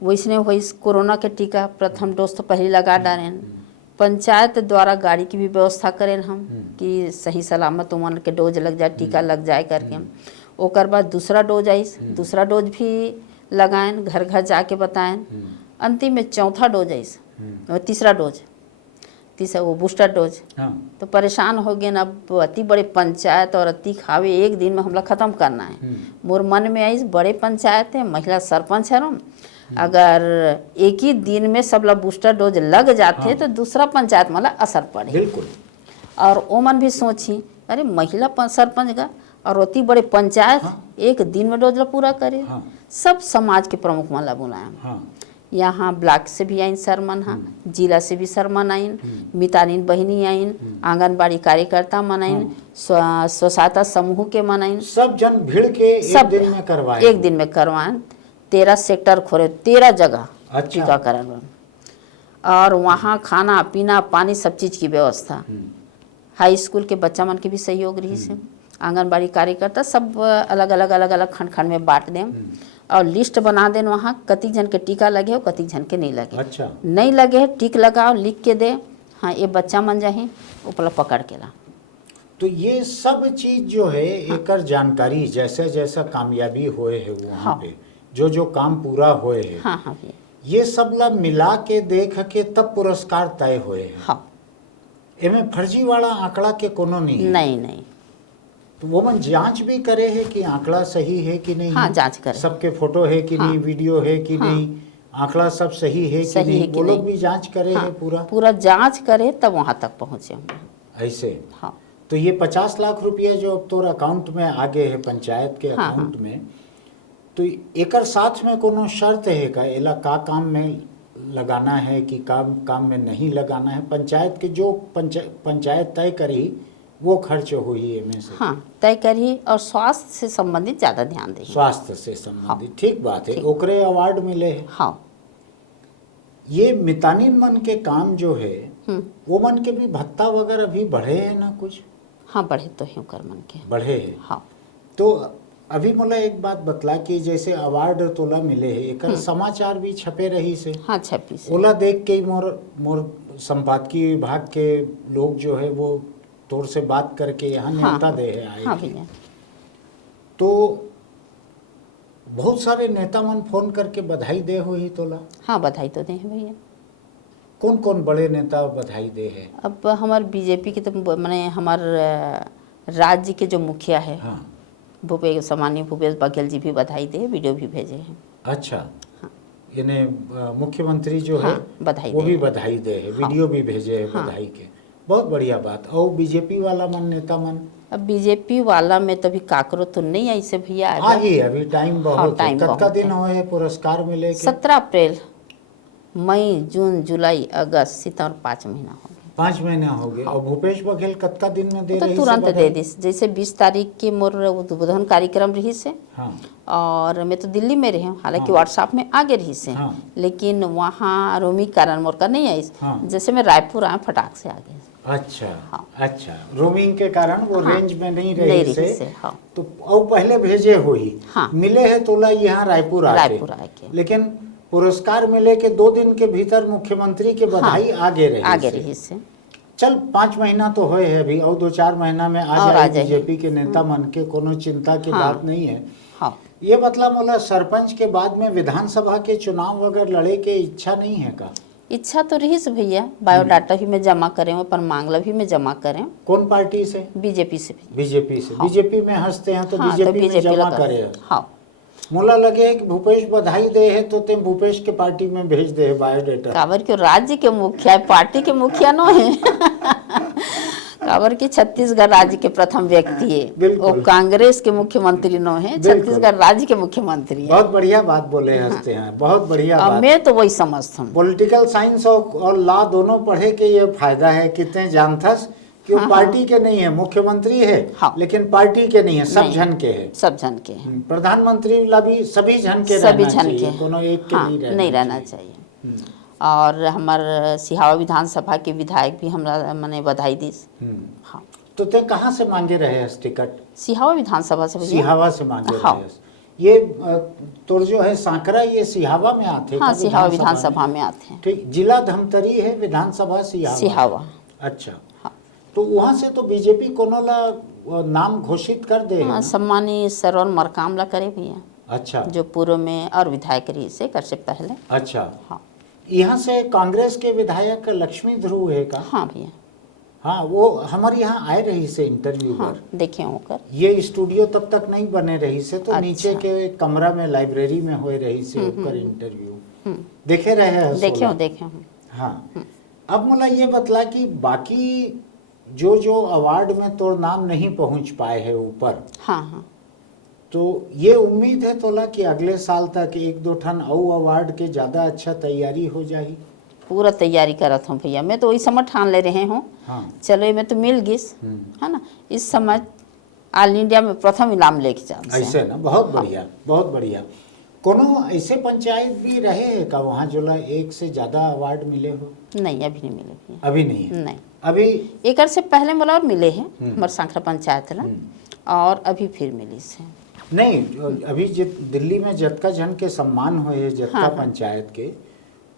वैसने वही कोरोना के टीका प्रथम डोज तो पहले लगा डालें। पंचायत द्वारा गाड़ी की भी व्यवस्था करें हम, कि सही सलामत उमन के डोज लग जाए, टीका लग जाए करके। ओकर बाद दूसरा डोज आई, दूसरा डोज भी लगाएं, घर घर जाके बताएं। अंतिम में चौथा डोज आई, तीसरा वो बूस्टर डोज। तो परेशान हो गए ना, अब अति बड़े पंचायत और अति खावे, एक दिन में हमला ख़त्म करना है। मोर मन में आई, बड़े पंचायत है, महिला सरपंच है, अगर एक ही दिन में सब लोग बूस्टर डोज लग जाते तो दूसरा पंचायत मतलब असर पड़े। बिल्कुल। और ओमन भी सोची, अरे महिला सरपंच का और अति बड़े पंचायत एक दिन में डोज ला पूरा करे। सब समाज के प्रमुख मला बुलाया। यहाँ ब्लॉक से भी आइन सरमन, जिला से भी सरमन आइन, मितानिन बहिनी आइन, आंगनबाड़ी कार्यकर्ता मनाइन, स्व सहायता समूह के मनाइन, सब जन भीड़ के एक दिन में करवाए। एक दिन में करवाएं। 13 सेक्टर खोले, 13 जगह टीकाकरण। और वहाँ खाना पीना पानी सब चीज़ की व्यवस्था। हाई स्कूल के बच्चा मन के भी सहयोग रही से, आंगनबाड़ी कार्यकर्ता सब अलग अलग खंड खंड में बांट दें। और लिस्ट बना दें वहाँ कति जन के टीका लगे और कति जन के नहीं लगे। अच्छा, नहीं लगे टिक लगाओ, लिख के दे, हाँ ये बच्चा मन जाही ऊपर पकड़ के ला। तो ये सब चीज जो है एकर जानकारी जैसे जैसा कामयाबी होए है वहाँ पे, जो काम पूरा होए है, हाँ ये सब ला मिला के देख के तब पुरस्कार तय होए है। हाँ, एमे फर्जी वाला आंकड़ा के कोनो नहीं है। नहीं। तो वो मन जांच भी करे है कि आंकड़ा सही है कि नहीं। हाँ, जांच करे, सबके फोटो है कि नहीं, वीडियो है कि नहीं, आंकड़ा सब सही है कि नहीं, वो लोग भी जांच करे है पूरा जांच करे तब वहाँ तक पहुँचे ऐसे। हाँ, तो ये 50 लाख रुपया जो अब तोर अकाउंट में आगे है पंचायत के अकाउंट में, तो एकर साथ में कोनो शर्त है का, एला का काम में लगाना है कि काम में नहीं लगाना है? पंचायत के जो पंचायत तय करी वो खर्च हुई है में से। हाँ, तय करी। और स्वास्थ्य से संबंधित ज़्यादा ध्यान दें। स्वास्थ्य से संबंधित, ठीक बात है, ओकरे अवार्ड मिले है। हाँ, ये मितानिन मन के काम जो है वो मन के भी भत्ता वगैरह भी बढ़े है ना कुछ? हाँ, बढ़े तो है कर मन के, बढ़े है। हाँ। तो अभी मोला एक बात बतला कि जैसे अवार्ड तोला मिले है, एक समाचार भी छपे रही से। हाँ, छपी से। ओला देख के मोर संपादकीय विभाग के लोग जो है वो तोर से बात करके यहाँ न्योता दे है आए। हाँ भैया। तो बहुत सारे नेता मन फोन करके बधाई दे हो ही तोला? हाँ, बधाई तो दे हैं भैया। कौन कौन बड़े नेता बधाई दे है? अब हमार बीजेपी के तो मैंने हमार राज्य के जो मुखिया है, सामान्य भूपेश बघेल जी भी बधाई दे, वीडियो भी भेजे हैं। अच्छा, यानी मुख्यमंत्री जो है बधाई वो भी बधाई दे है, वीडियो भी भेजे है बधाई के। बहुत बढ़िया बात। और बीजेपी वाला मन नेता मन अब बीजेपी वाला में तो अभी काकरो तो नहीं ऐसे भैया हाँ ही अभी टाइम बहुत है। टाइम कतका बहुत दिन है। हुए पुरस्कार मिले के? 17 अप्रैल, मई, जून, जुलाई, अगस्त, सितंबर 5 महीना हो गए। 5 महीने हो गए। और भूपेश बघेल कतका दिन में दे तो रही तुरंत से दे दिस, जैसे 20 तारीख के मोर उद्बोधन कार्यक्रम रही से, हाँ और मैं तो दिल्ली में रही हूँ, हालांकि हाँ। व्हाट्सएप में आगे रही से, हाँ। लेकिन वहाँ रोमी कारण मोर का नहीं आई। हाँ। जैसे मैं रायपुर आया फटाक से आ गए। अच्छा हाँ। अच्छा, रोमिंग के कारण वो हाँ, रेंज में नहीं नहीं रही रही से, से, हाँ। तो और पहले भेजे हुई हाँ। मिले है तोला यहाँ रायपुर रायपुर आके, आके। लेकिन पुरस्कार मिले के 2 दिन के भीतर मुख्यमंत्री के बधाई आगे रही आगे से। रही से। चल 5 महीना तो होए है अभी, और 2-4 महीना में आ और जाए आ जाए। बीजेपी के नेता मन के, कोनो चिंता की हाँ। बात नहीं है। हाँ, ये मतलब मोला सरपंच के बाद में विधानसभा के चुनाव वगैरह लड़े के इच्छा नहीं है का? इच्छा तो रही से भैया, बायोडाटा भी मैं जमा करें, अपन मांगला भी मैं जमा करें, कौन पार्टी से? बीजेपी से भी। बीजेपी से। हाँ। बीजेपी में हंसते हैं तो हाँ, बीजेपी में बीजेपी जमा लगा। करे हैं। हाँ, मोला लगे है कि भूपेश बधाई दे है तो ते भूपेश के पार्टी में भेज दे है बायोडाटा। काबर के राज्य के मुखिया है, पार्टी के मुखिया नो है। काबर के छत्तीसगढ़ राज्य के प्रथम व्यक्ति है, बिल्कुल। वो कांग्रेस के मुख्यमंत्री नो है, बिल्कुल। छत्तीसगढ़ राज्य के मुख्यमंत्री है। बहुत बढ़िया बात बोले हंसते हैं, बहुत बढ़िया अब बात। मैं तो वही समझता हूँ। पॉलिटिकल साइंस और लॉ दोनों पढ़े के ये फायदा है, कितने जानथस कि वो पार्टी के नहीं है, मुख्यमंत्री है, हाँ। लेकिन पार्टी के नहीं है, सब नहीं, जन के है। सब जन के हैं, प्रधानमंत्री ला भी सभी जन के सभी रहना जन के, चाहिए, कोनो एक के हाँ, नहीं रहना चाहिए। और हमार सिहावा विधानसभा के विधायक भी हमरा मने बधाई दी। हाँ, तो ते कहाँ से मांगे रहे हस टिकट? सिहावा विधानसभा से भैया। सिहावा से मांगे हाँ। रहे हस। ये तोर जो है सांकरा, ये सिहावा में आते हाँ, का सिहावा विधानसभा में आते हैं। ठीक, जिला धमतरी है, विधानसभा सिहावा। सिहावा। अच्छा, हाँ। तो वहाँ से तो बीजेपी कोनो ला नाम घोषित कर दे है हाँ, ना? सम्मानी सरवन मरकाम ला करे भैया, अच्छा जो पूर्व में और विधायक रही से कर से पहले। अच्छा। हाँ। यहाँ से कांग्रेस के विधायक लक्ष्मी ध्रुव है का? हाँ भैया। हाँ, वो हमारे यहाँ आए रही से इंटरव्यू हाँ, पर। देखे होकर। ये स्टूडियो तब तक नहीं बने रही से, तो अच्छा। नीचे के कमरा में लाइब्रेरी में हो रही से होकर इंटरव्यू देखे रहे हैं देखे सोलह। हो, देखे हो। हाँ। अब मुला ये बतला कि बाकी जो अवार्ड में तो नाम नहीं पहुंच पाए है ऊपर, हाँ हाँ, तो ये उम्मीद है तोला कि अगले साल तक 1-2 ठन और अवार्ड के ज्यादा अच्छा तैयारी हो जाएगी? पूरा तैयारी करत हूँ भैया, मैं तो वही समय ठान ले रहे हूँ। हाँ। चलो मैं तो मिल गिस, है ना, इस समय ऑल इंडिया में प्रथम इनाम लेके जाऊँ। ऐसे ना, बहुत बढ़िया, बहुत बढ़िया। कोनो ऐसे पंचायत भी रहे हैं का वहाँ जो ला 1 से ज्यादा अवार्ड मिले हो? नहीं, अभी नहीं मिले भैया। अभी नहीं है? नहीं, अभी एक से पहले मोला और मिले हैं हमारे सांखरा पंचायत ला, और अभी फिर मिली से। नहीं, अभी दिल्ली में जतका जन के सम्मान हुए है जतका हाँ। पंचायत के,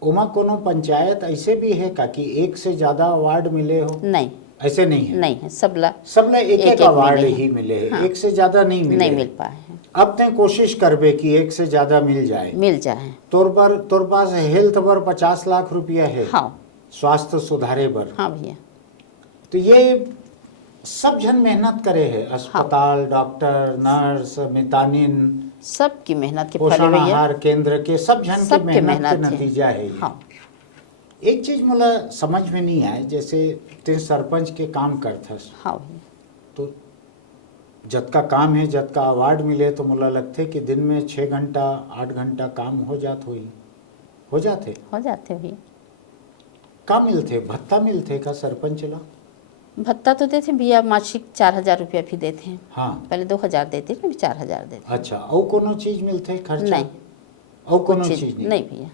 उमा कोनो पंचायत ऐसे भी है का कि 1 से ज्यादा अवार्ड मिले हो? नहीं, ऐसे नहीं है? नहीं है, सबला सबला एक एक अवार्ड मिले हैं। ही मिले हैं, हाँ। 1 से ज्यादा नहीं मिले नहीं हैं। मिल पाए हैं। अब ते कोशिश करबे कि 1 से ज्यादा मिल जाए। मिल जाए। तोर पास हेल्थ पर 50 लाख रुपया है, हाँ स्वास्थ्य सुधारे बर। हाँ भैया। तो ये सब जन मेहनत करे है, अस्पताल, डॉक्टर, नर्स, मितानिन, सबकी मेहनत के फल पोषण भैया, आहार केंद्र के सब जन के सबके मेहनत के मेहनत है। नतीजा है ये। हाँ। एक चीज मुला समझ में नहीं आए, जैसे ते सरपंच के काम करथस, हाँ भैया। तो जतका काम है, जतका अवार्ड मिले, तो मुला लगते कि दिन में 6 घंटा 8 घंटा काम हो जात होई, हो जाते? हो जाते भैया। का मिलते, भत्ता मिलते का सरपंच ला? भत्ता तो देते भैया, मासिक 4000 रुपया भी देते हैं। हाँ। पहले 2000 देते थे, अभी 4000 देते हैं। अच्छा, और कोनो चीज मिलते खर्चा? नहीं, और कोनो चीज चीज नहीं भैया।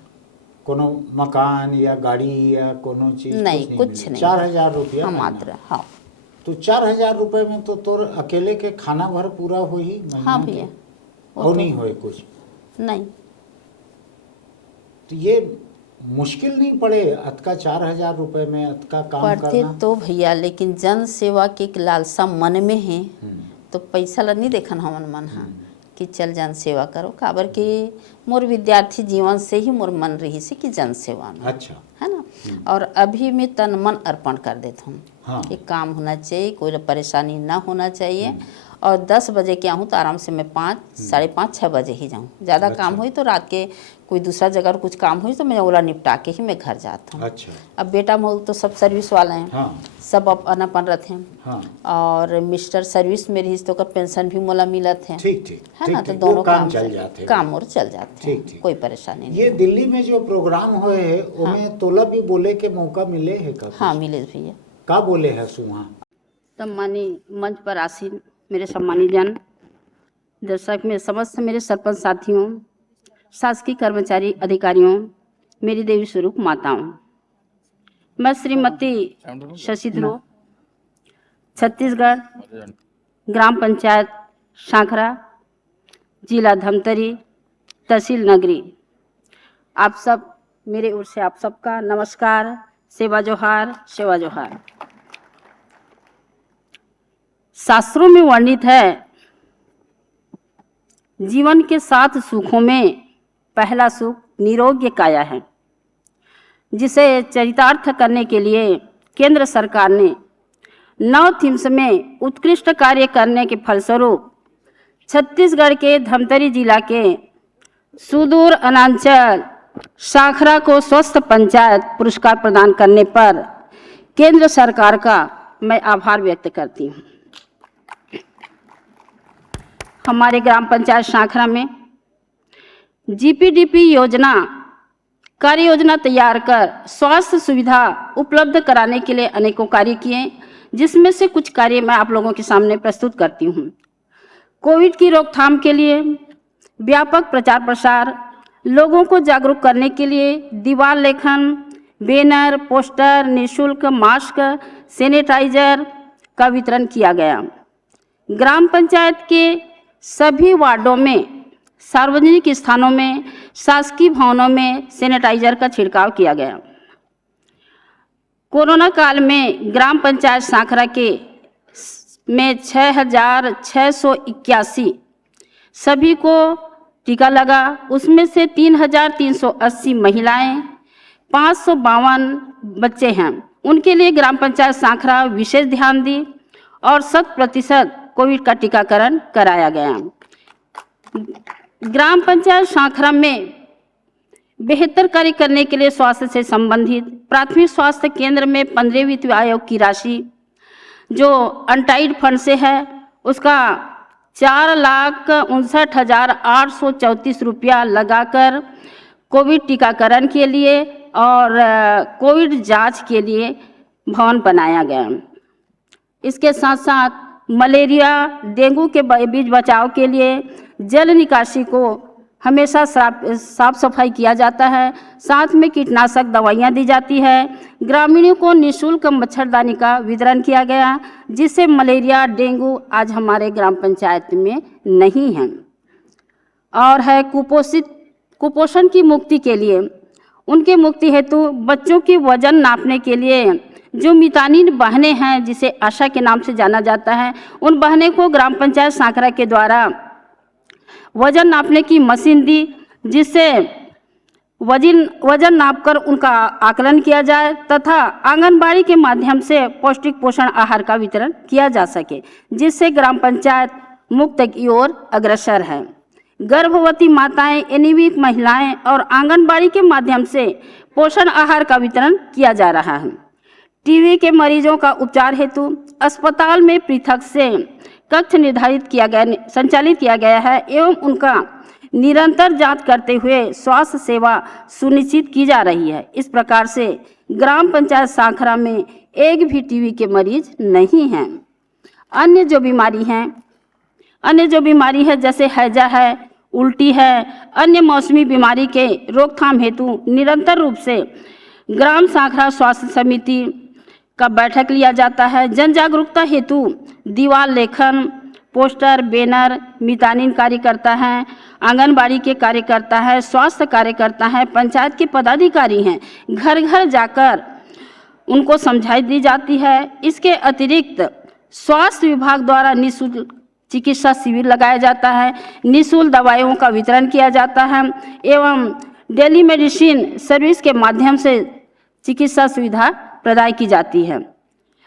कोनो मकान या गाड़ी या कोनो चीज? नहीं, कुछ मिले। नहीं। 4000 रुपया हाँ, महीना। मात्र। हाँ। तो 4000 रुपए में तो तोर अकेले के खाना भर पूरा हो ही महीना हाँ के? भैया। वो और तो नहीं होए कुछ? नहीं, तो ये मुश्किल नहीं पड़े अतका 4000 रुपए में अतका काम पढ़ते करना? तो भैया, लेकिन जन सेवा के एक लालसा मन में है, तो पैसा ला नहीं देखन हमन मन हाँ कि चल जन सेवा करो। काबर के मोर विद्यार्थी जीवन से ही मोर मन रही से कि जन सेवा में, अच्छा। है ना। और अभी मैं तन मन अर्पण कर देता हूँ हाँ। कि काम होना चाहिए, कोई परेशानी ना होना चाहिए। और 10 बजे के आऊँ तो आराम से मैं 5, 5:30, 6 बजे ही जाऊँ। ज़्यादा काम हुई तो रात के कोई दूसरा जगह कुछ काम हुई तो मैं ओला निपटा के ही मैं घर जाता हूँ। अच्छा। अब बेटा मोल तो सब सर्विस वाले हैं। हाँ। सब अपन अपन रहते हैं। हाँ। और मिस्टर सर्विस में रही तो का पेंशन भी मोला मिलत है। ठीक ठीक है ना, तो ठीक, दोनों वो काम चल जाते हैं। काम और चल जाते हैं। ठीक। कोई परेशानी नहीं। ये दिल्ली में जो प्रोग्राम हुए है उनमें तोला भी बोले के मौका मिले है का? हाँ मिले भैया। का बोले है सुहा? सम्मानी मंच पर आसीन मेरे सम्मानी जन, दर्शक में समस्त मेरे सरपंच साथियों, शासकीय कर्मचारी अधिकारियों, मेरी देवी स्वरूप माताओं, मैं श्रीमती शशि ध्रुव, छत्तीसगढ़, ग्राम पंचायत शांखरा, जिला धमतरी, तहसील नगरी, आप सब मेरे ओर से आप सबका नमस्कार, सेवा जोहार, सेवा जोहार। शास्त्रों में वर्णित है, जीवन के 7 सुखों में पहला सुख निरोग्य काया है, जिसे चरितार्थ करने के लिए केंद्र सरकार ने 9 थीम्स में उत्कृष्ट कार्य करने के फलस्वरूप छत्तीसगढ़ के धमतरी जिला के सुदूर अनांचल शाखरा को स्वस्थ पंचायत पुरस्कार प्रदान करने पर केंद्र सरकार का मैं आभार व्यक्त करती हूँ। हमारे ग्राम पंचायत शाखरा में जीपीडीपी योजना कार्य योजना तैयार कर स्वास्थ्य सुविधा उपलब्ध कराने के लिए अनेकों कार्य किए, जिसमें से कुछ कार्य मैं आप लोगों के सामने प्रस्तुत करती हूँ। कोविड की रोकथाम के लिए व्यापक प्रचार प्रसार, लोगों को जागरूक करने के लिए दीवार लेखन, बैनर, पोस्टर, निःशुल्क मास्क, सैनिटाइजर का वितरण किया गया। ग्राम पंचायत के सभी वार्डों में, सार्वजनिक स्थानों में, शासकीय भवनों में सैनिटाइजर का छिड़काव किया गया। कोरोना काल में ग्राम पंचायत शाखरा के में 6,681 सभी को टीका लगा। उसमें से 3,380 महिलाएं, 552 बच्चे हैं। उनके लिए ग्राम पंचायत शाखरा विशेष ध्यान दी और 100% कोविड का टीकाकरण कराया गया। ग्राम पंचायत शाखरा में बेहतर कार्य करने के लिए स्वास्थ्य से संबंधित प्राथमिक स्वास्थ्य केंद्र में 15वीं वित्त आयोग की राशि जो अनटाइड फंड से है, उसका 4,59,834 रुपया लगाकर कोविड टीकाकरण के लिए और कोविड जांच के लिए भवन बनाया गया। इसके साथ साथ मलेरिया, डेंगू के बीच बचाव के लिए जल निकासी को हमेशा साफ सफाई किया जाता है। साथ में कीटनाशक दवाइयाँ दी जाती है। ग्रामीणों को निःशुल्क मच्छरदानी का वितरण किया गया, जिससे मलेरिया, डेंगू आज हमारे ग्राम पंचायत में नहीं है। और है कुपोषण की मुक्ति के लिए, उनके मुक्ति हेतु बच्चों की वजन नापने के लिए जो मितानिन बहनें हैं, जिसे आशा के नाम से जाना जाता है, उन बहनें को ग्राम पंचायत शाखरा के द्वारा वजन नापने की मशीन दी, जिससे वजन नापकर उनका आकलन किया जाए तथा आंगनबाड़ी के माध्यम से पौष्टिक पोषण आहार का वितरण किया जा सके, जिससे ग्राम पंचायत मुक्त की ओर अग्रसर है। गर्भवती माताएं, एनीमिक महिलाएं और आंगनबाड़ी के माध्यम से पोषण आहार का वितरण किया जा रहा है। टीबी के मरीजों का उपचार हेतु अस्पताल में पृथक से कक्ष संचालित किया गया है एवं उनका निरंतर जांच करते हुए स्वास्थ्य सेवा सुनिश्चित की जा रही है। इस प्रकार से ग्राम पंचायत शाखरा में एक भी टीबी के मरीज नहीं हैं। अन्य जो बीमारी है जैसे हैजा है, उल्टी है, अन्य मौसमी बीमारी के रोकथाम हेतु निरंतर रूप से ग्राम शाखरा स्वास्थ्य समिति का बैठक लिया जाता है। जन जागरूकता हेतु दीवार लेखन, पोस्टर, बैनर, मितानिन कार्यकर्ता हैं, आंगनबाड़ी के कार्यकर्ता है, स्वास्थ्य कार्यकर्ता है, पंचायत के पदाधिकारी हैं, घर घर जाकर उनको समझाई दी जाती है। इसके अतिरिक्त स्वास्थ्य विभाग द्वारा निःशुल्क चिकित्सा शिविर लगाया जाता है, निःशुल्क दवाइयों का वितरण किया जाता है एवं डेली मेडिसिन सर्विस के माध्यम से चिकित्सा सुविधा प्रदान की जाती है।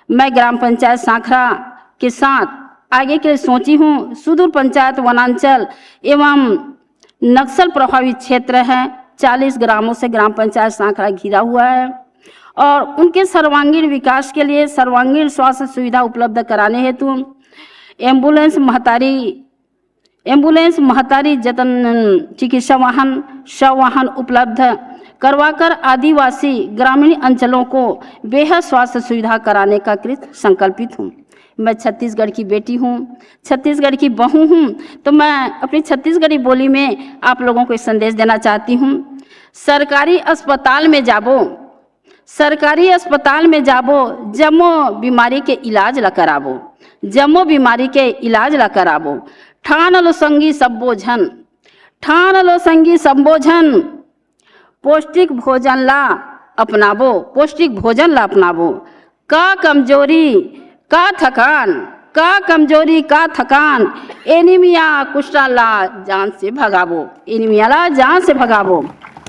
मैं ग्राम पंचायत शाखरा के साथ आगे के लिए सोची हूँ। सुदूर पंचायत वनांचल एवं नक्सल प्रभावित क्षेत्र है। 40 ग्रामों से ग्राम पंचायत सांखड़ा घिरा हुआ है और उनके सर्वांगीण विकास के लिए सर्वांगीण स्वास्थ्य सुविधा उपलब्ध कराने हेतु एम्बुलेंस महतारी जतन चिकित्सा वाहन शव वाहन उपलब्ध करवाकर आदिवासी ग्रामीण अंचलों को बेहद स्वास्थ्य सुविधा कराने का कृत संकल्पित हूँ। मैं छत्तीसगढ़ की बेटी हूँ, छत्तीसगढ़ की बहू हूँ, तो मैं अपनी छत्तीसगढ़ी बोली में आप लोगों को एक संदेश देना चाहती हूँ। सरकारी अस्पताल में जाबो जमो बीमारी के इलाज ला कराबो, जमो बीमारी के इलाज ला कराबो। ठान लो संगी संबोझन पौष्टिक भोजन ला अपनाबो। का कमजोरी का थकान एनीमिया कुष्ठा ला जान से भगाबो।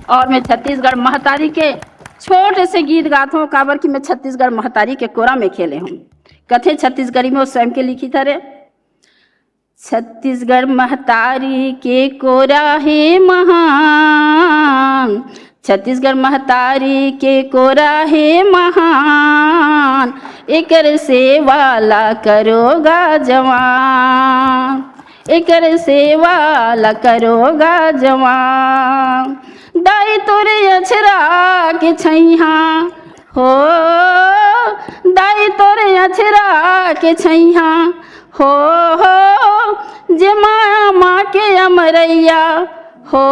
और मैं छत्तीसगढ़ महतारी के छोटे से गीत गाता हूँ, काबर कि मैं छत्तीसगढ़ महतारी के कोरा में खेले हूँ। कथे छत्तीसगढ़ी में वो स्वयं के लिखी थरे। छत्तीसगढ़ महतारी के कोरा है महान, छत्तीसगढ़ महतारी के कोरा है महान, एकर सेवाला करोगा जवान, एकर सेवाला करोगा जवान। दाई तोरे अछरा के छैहा हो, दाई तोरे अछरा के छैहा हो, जे माया माँ के अमरैया हो,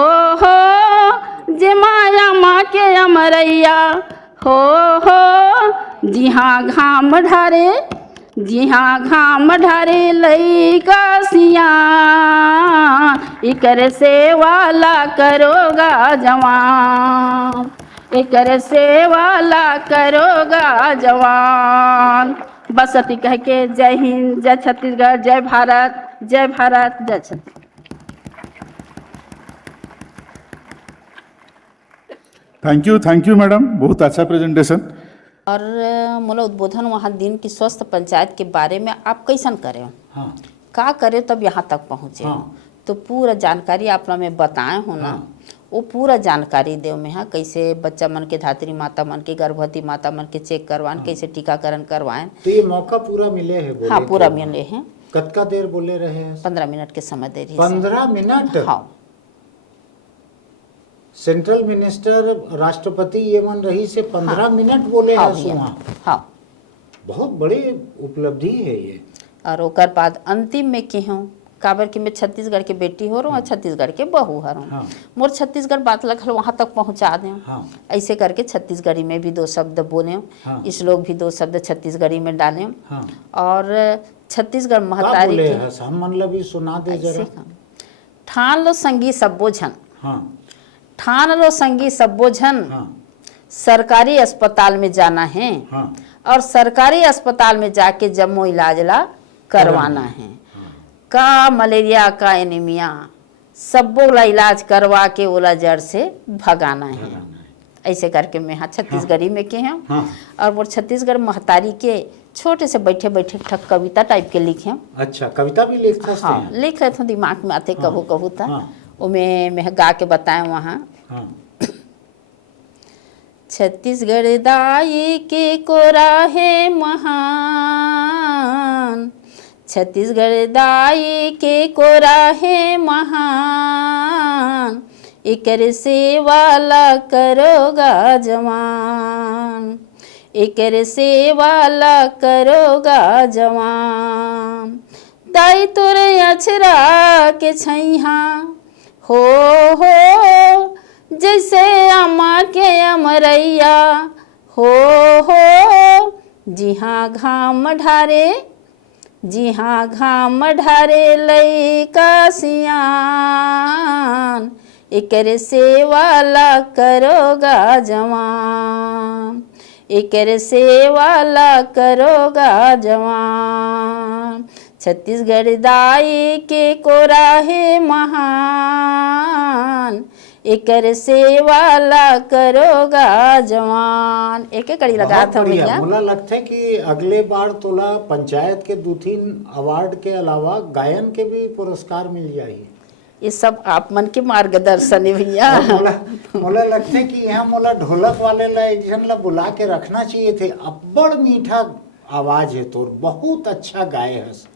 जे माया माँ के अमरैया हो, जिहाँ घाम ढारे लइका सियान, एकर सेवाला करोगा जवान, एकर सेवाला करोगा जवान। बस अति कह के जय हिंद, जय छत्तीसगढ़, जय भारत, जय भारत, जय छत्तीसगढ़। थैंक यू मैडम, बहुत अच्छा प्रेजेंटेशन। और मोला उद्बोधन वहाँ दिन की स्वस्थ पंचायत के बारे में आप कैसन करे, हाँ का करे तब यहाँ तक पहुँचे, हाँ। तो पूरा जानकारी आप में बताए हो ना, हाँ। वो पूरा जानकारी दे में हाँ कैसे बच्चा मन के धात्री माता मन के गर्भवती माता मन के चेक करवाएं, हाँ। कैसे टीकाकरण करवाएं। तो ये मौका पूरा मिले है बोले? हाँ पूरा मिले हैं। कतका देर बोले रहे हैं? 15 मिनट के समय दे रही। 15 मिनट? हाँ। सेंट्रल मिनिस्टर राष्ट्रपति एवं रही से 15 मिनट बोले हाँ, हैं सुना। हाँ बहुत बड़ी उपलब्धि है ये। और ओकर बाद अंतिम में की हूँ, काबर कि मैं छत्तीसगढ़ के बेटी हो रहा हूँ, छत्तीसगढ़ के बहू हो रहा हूँ। हाँ। मोर छत्तीसगढ़ बात लगल वहाँ तक पहुँचा दें। हाँ। ऐसे करके छत्तीसगढ़ी में भी 2 शब्द बोले। हाँ। इस लोग भी 2 शब्द छत्तीसगढ़ी में डालें। हाँ। और छत्तीसगढ़ महतारी बोले की है हम मतलब भी सुना दे जरा। ठान लो संगी सब्बोझन, हाँ। ठान लो संगी सब्बोझन, हाँ। सरकारी अस्पताल में जाना है। हाँ। और सरकारी अस्पताल में जाके जम्मो इलाज ला करवाना है। का मलेरिया का एनीमिया सबो ला इलाज करवा के ओला जड़ से भगाना है। ऐसे करके मैं यहाँ छत्तीसगढ़ी में के हैं। हाँ। और वो छत्तीसगढ़ महतारी के छोटे से बैठे बैठे ठक कविता टाइप के लिखे। अच्छा कविता भी लिख सकते हाँ हैं? लिख रहे थे, दिमाग में आते हाँ। कभू था। हाँ। वो मैं गा के बताएं वहाँ। हाँ। छत्तीसगढ़ दाई के कोरा है महान, छत्तीसगढ़ दाई के कोरा है महान, एकर सेवाला करोगा जवान, एकर सेवाला करोगा जवान। दाई तोरे अछरा के छैहा हो, जैसे अम्मा के अमरैया हो, जिहाँ घाम ढारे लइका सियान, एकर सेवाला करोगा जवान, एकर सेवाला करोगा जवान। छत्तीसगढ़ दाई के कोरा है महान, एकर सेवाला करोगा जवान, एक कड़ी लगा बहुत था बढ़िया। भैया। मोला लगता है कि अगले बार तोला पंचायत के 2-3 अवार्ड के अलावा गायन के भी पुरस्कार मिल जाही। ये सब आप मन के मार्गदर्शन है भैया। और मोला लगता है कि यहाँ मोला ढोलक वाले ला एक जन ला बुला के रखना चाहिए थे। अब्बड़ मीठा आवाज है तोर, बहुत अच्छा गाए हस।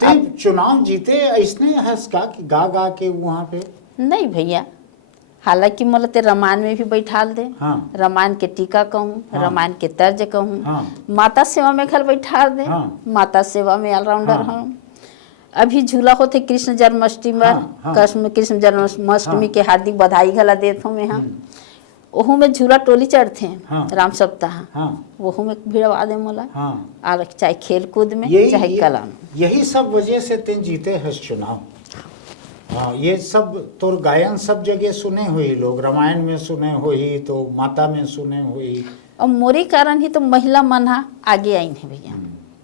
ते चुनाव जीते ऐसने हस का कि गा गा के वहाँ पे? नहीं भैया, हालांकि मोला ते रामायण में भी बैठाल दे, हाँ। रामायण के टीका कहूँ, हाँ। रामायण के तर्ज कहूँ, हाँ। माता सेवा में घर बैठा दे, हाँ। माता सेवा में ऑलराउंडर हाँ। हूँ। अभी झूला होते कृष्ण जन्माष्टमी में, हाँ, हाँ। कृष्ण जन्माष्टमी हाँ। के हार्दिक बधाई घला देत हूँ मैं। यहाँ ओहू में झूला टोली चढ़ते हैं, हाँ। राम सप्ताह, हाँ। वहू में भिड़वा दे मोला। हाँ। और चाहे खेल कूद में चाहे कला में। यही सब वजह से तें जीते हस चुनाव। हाँ, ये सब तोर गायन सब जगह सुने हुई, लोग रामायण में सुने हुई, तो माता में सुने हुई। और मोरे कारण ही तो महिला मन आगे आई है भैया।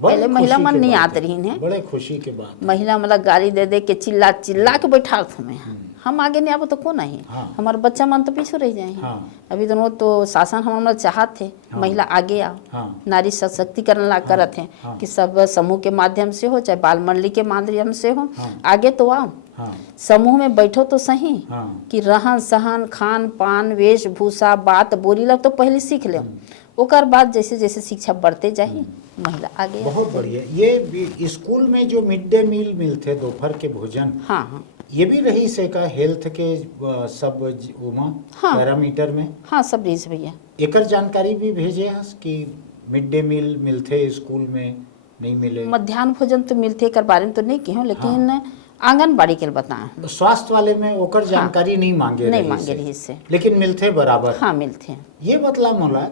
बड़े पहले महिला खुशी मन के नहीं बात आत रही है। बड़े खुशी के बात। महिला मतलब गाली दे दे के चिल्ला चिल्ला के बैठा था मैं। हम आगे नहीं आबो तो कौन आई? हाँ। हमारे बच्चा मन तो पीछे रह जाए। हाँ। अभी दोनों तो शासन हमारा चाहत थे महिला आगे आओ, हाँ। नारी सशक्तिकरण ला करत हैं हाँ। कि सब समूह के माध्यम से हो चाहे बाल मंडली के माध्यम से हो, हाँ। आगे तो आओ, हाँ। समूह में बैठो तो सही। हाँ। कि रहन सहन खान पान वेशभूषा बात बोली लग तो पहले सीख ले, ओकर बाद जैसे जैसे शिक्षा बढ़ते जाही महिला आगे बहुत बढ़िया। ये स्कूल में जो मिड डे मील मिलते दोपहर के भोजन, हाँ हाँ ये भी रही से का हेल्थ के सब उमा हाँ। पैरामीटर में? हाँ सब रही भैया। एकर जानकारी भी भेजे हस कि मिड डे मील मिलते स्कूल में नहीं मिले? मध्याह्न भोजन तो मिलते कर बारे में तो नहीं कहूँ, लेकिन आंगनबाड़ी के बताए स्वास्थ्य वाले में ओकर जानकारी नहीं मांगे नहीं रही मांगे से। रही इससे, लेकिन मिलते बराबर। हाँ मिलते हैं। ये बतला मोला,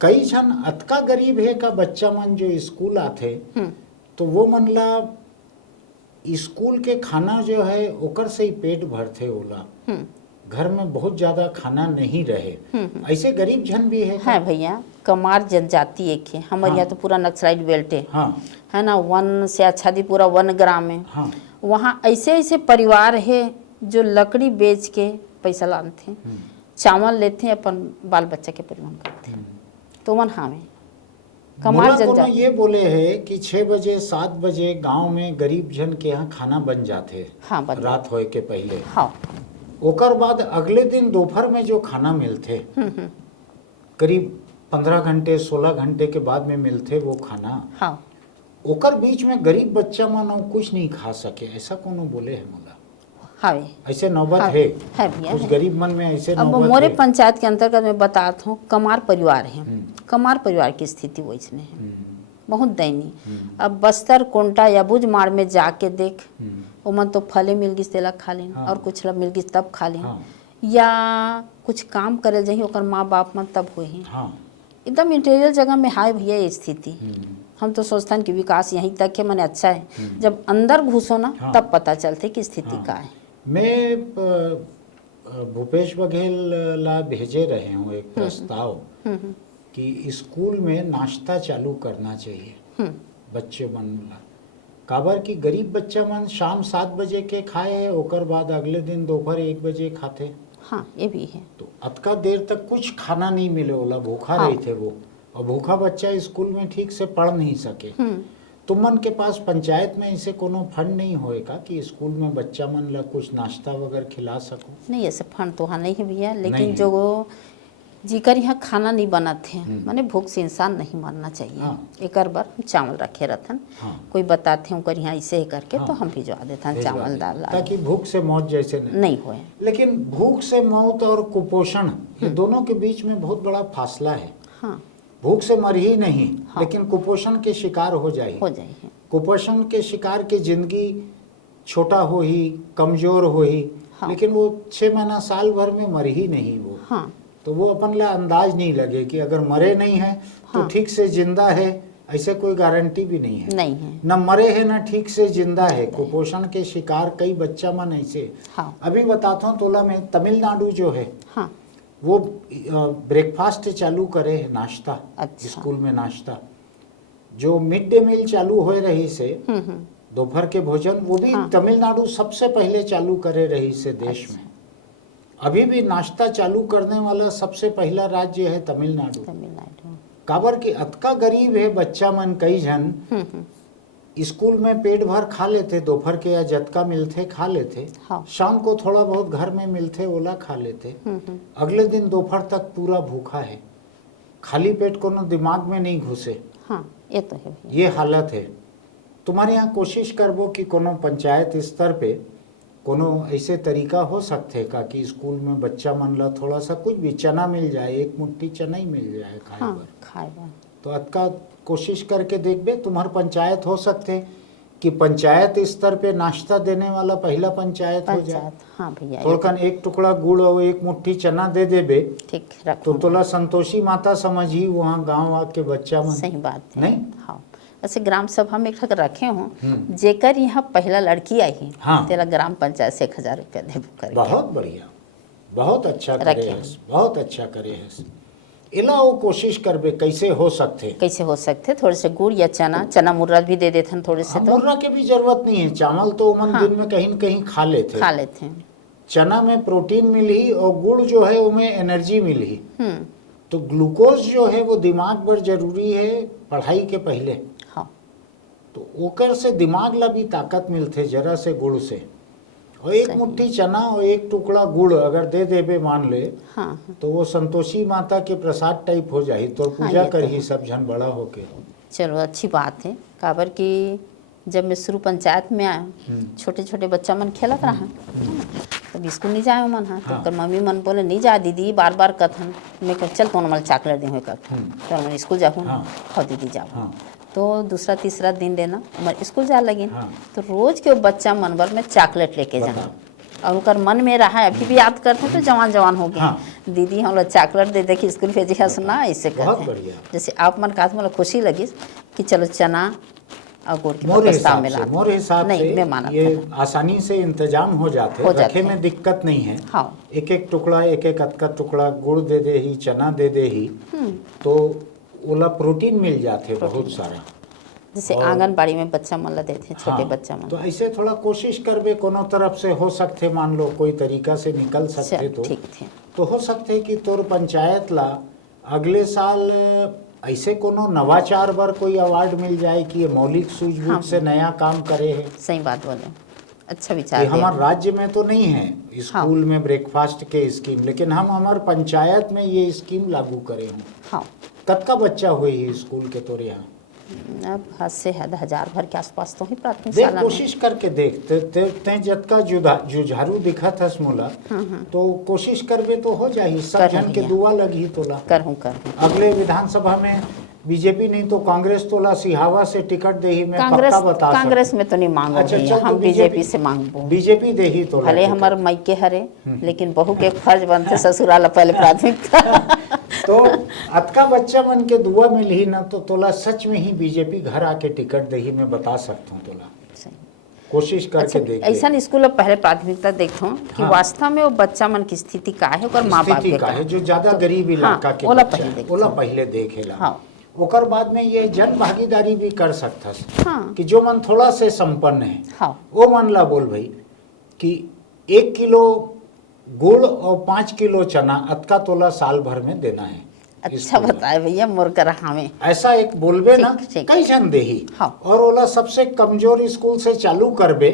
कई जन अतका गरीब है का बच्चा मन जो स्कूल आते तो वो मन ला स्कूल के खाना जो है ओकर से ही पेट भरते ओला, घर में बहुत ज्यादा खाना नहीं रहे। ऐसे गरीब जन भी है है भैया, कमार जनजाति एक है हमारे हाँ। यहाँ तो पूरा नक्सलाइट बेल्ट है, हाँ। है ना, वन से आच्छादी पूरा 1 ग्राम है। हाँ। वहाँ ऐसे ऐसे परिवार है जो लकड़ी बेच के पैसा लाते हैं, चावल लेते हैं, अपन बाल बच्चा के परिवहन करते हैं। तो मन हाँ में कमाल मोला कोनो जनजाति। ये बोले है कि 6 बजे 7 बजे गांव में गरीब जन के यहाँ खाना बन जाते, हाँ बता। रात होए के पहले। हाँ ओकर बाद अगले दिन दोपहर में जो खाना मिलते करीब 15 घंटे 16 घंटे के बाद में मिलते वो खाना, हाँ ओकर बीच में गरीब बच्चा मन कुछ नहीं खा सके, ऐसा कोनो बोले है मोला? हाँ ऐसे नौबत हाँ, है है भैया, कुछ है। गरीब मन में ऐसे अब नौबत मोरे है? पंचायत के अंतर्गत मैं बताता हूँ, कमार परिवार है, कमार परिवार की स्थिति वैसने है, बहुत दयनीय। अब बस्तर कोंटा या बुझमाड़ में जाके देख, वो मन तो फले मिल गिस तेला खा लेन, हाँ। और कुछ ला मिल गिस तब खा लेन, हाँ। या कुछ काम करे जाही ओकर माँ बाप मन तब हुए ही। हाँ। एकदम इंटीरियर जगह में हाय भैया ये स्थिति। हम तो सोचते हैं कि विकास यहीं तक है, मैंने अच्छा है, जब अंदर घुसो ना हाँ। तब पता चलते कि स्थिति हाँ। का है। मैं भूपेश बघेल ला भेजे रहे हूँ एक प्रस्ताव कि स्कूल में नाश्ता चालू करना चाहिए बच्चे मन ला। काबर की गरीब बच्चा मन शाम 7 बजे के खाए, ओकर बाद अगले दिन दोपहर 1 बजे खाते, हाँ ये भी है। तो अतका देर तक कुछ खाना नहीं मिले ओला, भूखा हाँ। रही थे वो, और भूखा बच्चा स्कूल में ठीक से पढ़ नहीं सके। तुमन के पास पंचायत में ऐसे कोनो फंड नहीं होएगा कि स्कूल में बच्चा मन ला कुछ नाश्ता वगैरह खिला सको? नहीं ऐसे फंड तो हाँ नहीं है भैया, नहीं लेकिन है। जो जिकर यहाँ खाना नहीं बनाते हैं, माने भूख से इंसान नहीं मरना चाहिए। हाँ। एक बार हम चावल रखे रहते, हाँ। कोई बताते हैं उनकर यहाँ ऐसे ही करके, हाँ। तो हम भिजवा देते हैं भिजवा चावल दे, दाल आलू। ताकि भूख से मौत जैसे नहीं होए। लेकिन भूख से मौत और कुपोषण ये दोनों के बीच में बहुत बड़ा फासला है। हाँ भूख से मर ही नहीं, हाँ। लेकिन कुपोषण के शिकार हो जाए। हो जाइए। कुपोषण के शिकार की जिंदगी छोटा हो ही, कमजोर हो ही, हाँ। लेकिन वो 6 महीना साल भर में मर ही नहीं वो। हाँ तो वो अपन ला अंदाज नहीं लगे कि अगर मरे नहीं है तो हाँ। ठीक से जिंदा है, ऐसे कोई गारंटी भी नहीं है। नहीं है। न मरे है न ठीक से जिंदा है। कुपोषण के शिकार कई बच्चा मन ऐसे। हाँ अभी बताता हूँ तोला में तमिलनाडु जो है हाँ वो ब्रेकफास्ट चालू करे है, नाश्ता। अच्छा। स्कूल में नाश्ता जो मिड डे मील चालू हो रही से दोपहर के भोजन, वो भी हाँ। तमिलनाडु सबसे पहले चालू करे रही से देश अच्छा। में। अभी भी नाश्ता चालू करने वाला सबसे पहला राज्य है तमिलनाडु। तमिलनाडु। काबर की अतका गरीब है बच्चा मन, कई जन स्कूल में पेट भर खा लेते, दोपहर के या जतका मिलते खा लेते, हाँ। शाम को थोड़ा बहुत घर में मिलते ओला खा लेते, अगले दिन दोपहर तक पूरा भूखा है, खाली पेट कोनो दिमाग में नहीं घुसे। हाँ, ये तो है भैया। ये हालत है। तुम्हारे यहाँ कोशिश करबो कि कोनो पंचायत स्तर पे कोनो ऐसे तरीका हो सकते का कि स्कूल में बच्चा मन ला थोड़ा सा कुछ भी चना मिल जाए, एक मुट्ठी चना ही मिल जाए खाए हाँ, बर। खाए बा। तो अतका कोशिश करके देखबे, तुम्हार पंचायत हो सकते कि पंचायत स्तर पे नाश्ता देने वाला पहला पंचायत हो जाए। पंचायत, हाँ भैया, ये थोड़कन एक टुकड़ा गुड़ और एक मुट्ठी चना दे देबे ठीक तो रखो। तोला संतोषी माता समझी वहाँ गांव आके बच्चा मन। सही बात है। नहीं? हाँ, ऐसे ग्राम सभा में एक ठक रखे हो, जेकर यहाँ पहला लड़की आई, हाँ। तेरा ग्राम पंचायत से 1000 रुपया देबो करके। बहुत बढ़िया, बहुत अच्छा करे रखे। हस, बहुत अच्छा करे हस। इला वो कोशिश करबे कैसे हो सकते। कैसे हो सकते, थोड़े से गुड़ या चना मुर्रा भी दे देते थोड़े से, हाँ, तो मुर्रा के भी जरूरत नहीं है, चावल तो उमन हाँ। दिन में कहीं न कहीं खा लेते। खा लेते हैं। चना में प्रोटीन मिली और गुड़ जो है उनमें एनर्जी मिली। तो ग्लूकोज जो है वो दिमाग पर जरूरी है पढ़ाई के पहले। हाँ, तो ओकर से दिमाग ला भी ताकत मिलते जरा से गुड़ से। और एक सही। मुट्ठी चना और एक टुकड़ा गुड़ अगर दे देबे मान ले, हाँ, तो वो संतोषी माता के प्रसाद टाइप हो जाही, तो हाँ, पूजा ये तो करही है। सब जन बड़ा होके। चलो अच्छी बात है। काबर कि जब मैं शुरू पंचायत में आया, छोटे छोटे बच्चा मन खेलत रहा, तब स्कूल नहीं जाए मन। हाँ, तो कर मम्मी मन बोले नहीं जा दीदी, बार बार कथन। मैं कह चल तो मन चॉकलेट दे तो मैं स्कूल जाऊँ। हाँ। हाँ दीदी जाओ। हाँ। तो दूसरा तीसरा दिन देना मैं स्कूल जा लगी। हाँ। तो रोज के वो बच्चा मन भर में चॉकलेट लेके जाना, और उनका मन में रहा है, अभी भी याद करते तो जवान जवान हो गए। हाँ। दीदी हम लोग चॉकलेट दे दे कि स्कूल भेजी है, सुना ऐसे बहुत कहते हैं। बढ़िया। जैसे आप मन कहा, मतलब खुशी लगी कि चलो चना और गुड़ के मोरे प्रस्ताव हिसाब में से, ला। मोरे हिसाब नहीं, से मैं मानत ये है। आसानी से इंतजाम हो जाते, हो जाते रखे हैं। में दिक्कत नहीं है। हाँ। एक एक टुकड़ा, एक एक अदका टुकड़ा गुड़ दे दे ही, चना दे दे ही, तो ओला प्रोटीन मिल जाते बहुत सारा। जैसे और- आंगनबाड़ी में बच्चा मन ला देते हैं, छोटे हाँ, बच्चा मन। तो ऐसे थोड़ा कोशिश करबे, कोनो तरफ से हो सकते, मान लो कोई तरीका से निकल सकते चल, तो ठीक थे। तो हो सकते कि तोर पंचायत ला अगले साल ऐसे कोनो नवाचार पर कोई अवार्ड मिल जाए कि ये मौलिक सूझबूझ हाँ। से नया काम करे है। सही बात बोले, अच्छा ये विचार हमारे है। राज्य में तो नहीं है स्कूल में ब्रेकफास्ट के स्कीम, लेकिन हम हमारे पंचायत में ये स्कीम लागू करे हूँ। हाँ, कतका बच्चा हुई है स्कूल के तोरे यहाँ? अब हद से हद 1000 भर के आसपास तो ही प्राथमिक देख शाला में। कोशिश करके देख, ते जतका जुझारू दिखत हस मोला, तो कोशिश करबे तो हो जाही, सब करही जन के भैया। दुआ लगी तोला। करहूँ अगले विधानसभा में बीजेपी नहीं तो कांग्रेस तोला सिहावा से टिकट दे ही, मैं कांग्रेस, पक्का बता कांग्रेस में तो नहीं मांगो अच्छा, भैया, चल तो हम बीजेपी से मांगबो। बीजेपी दे ही तोला भले टिकट। हमार मायके हरे, लेकिन बहू के फर्ज बनते ससुराल पहले प्राथमिकता। तो अतका बच्चा मन के दुआ मिल ही ना, तो तोला सच में ही बीजेपी घर आके टिकट दे ही, मैं बता सकता हूँ तोला। सही। कोशिश करके अच्छा, देख ऐसा स्कूल में पहले प्राथमिकता देखो कि हाँ। वास्तव में वो बच्चा मन की स्थिति का है, और माँ बाप स्थिति के का का है, जो ज्यादा गरीब इलाका के ओला बच्चा पहले है, देखो। ओला पहले देखेला। हाँ। ओकर बाद में ये जन भागीदारी भी कर सकथस हाँ। कि जो मन थोड़ा से संपन्न है, हाँ। वो मन ला बोल भाई कि 1 किलो गुड़ और 5 किलो चना अतका तोला साल भर में देना है। अच्छा स्कूल में। बताए भैया, मोर कर हमें ऐसा एक बोलबे ना, ठीक, ठीक। कई जन देही। हाँ। और ओला सबसे कमजोर स्कूल से चालू करबे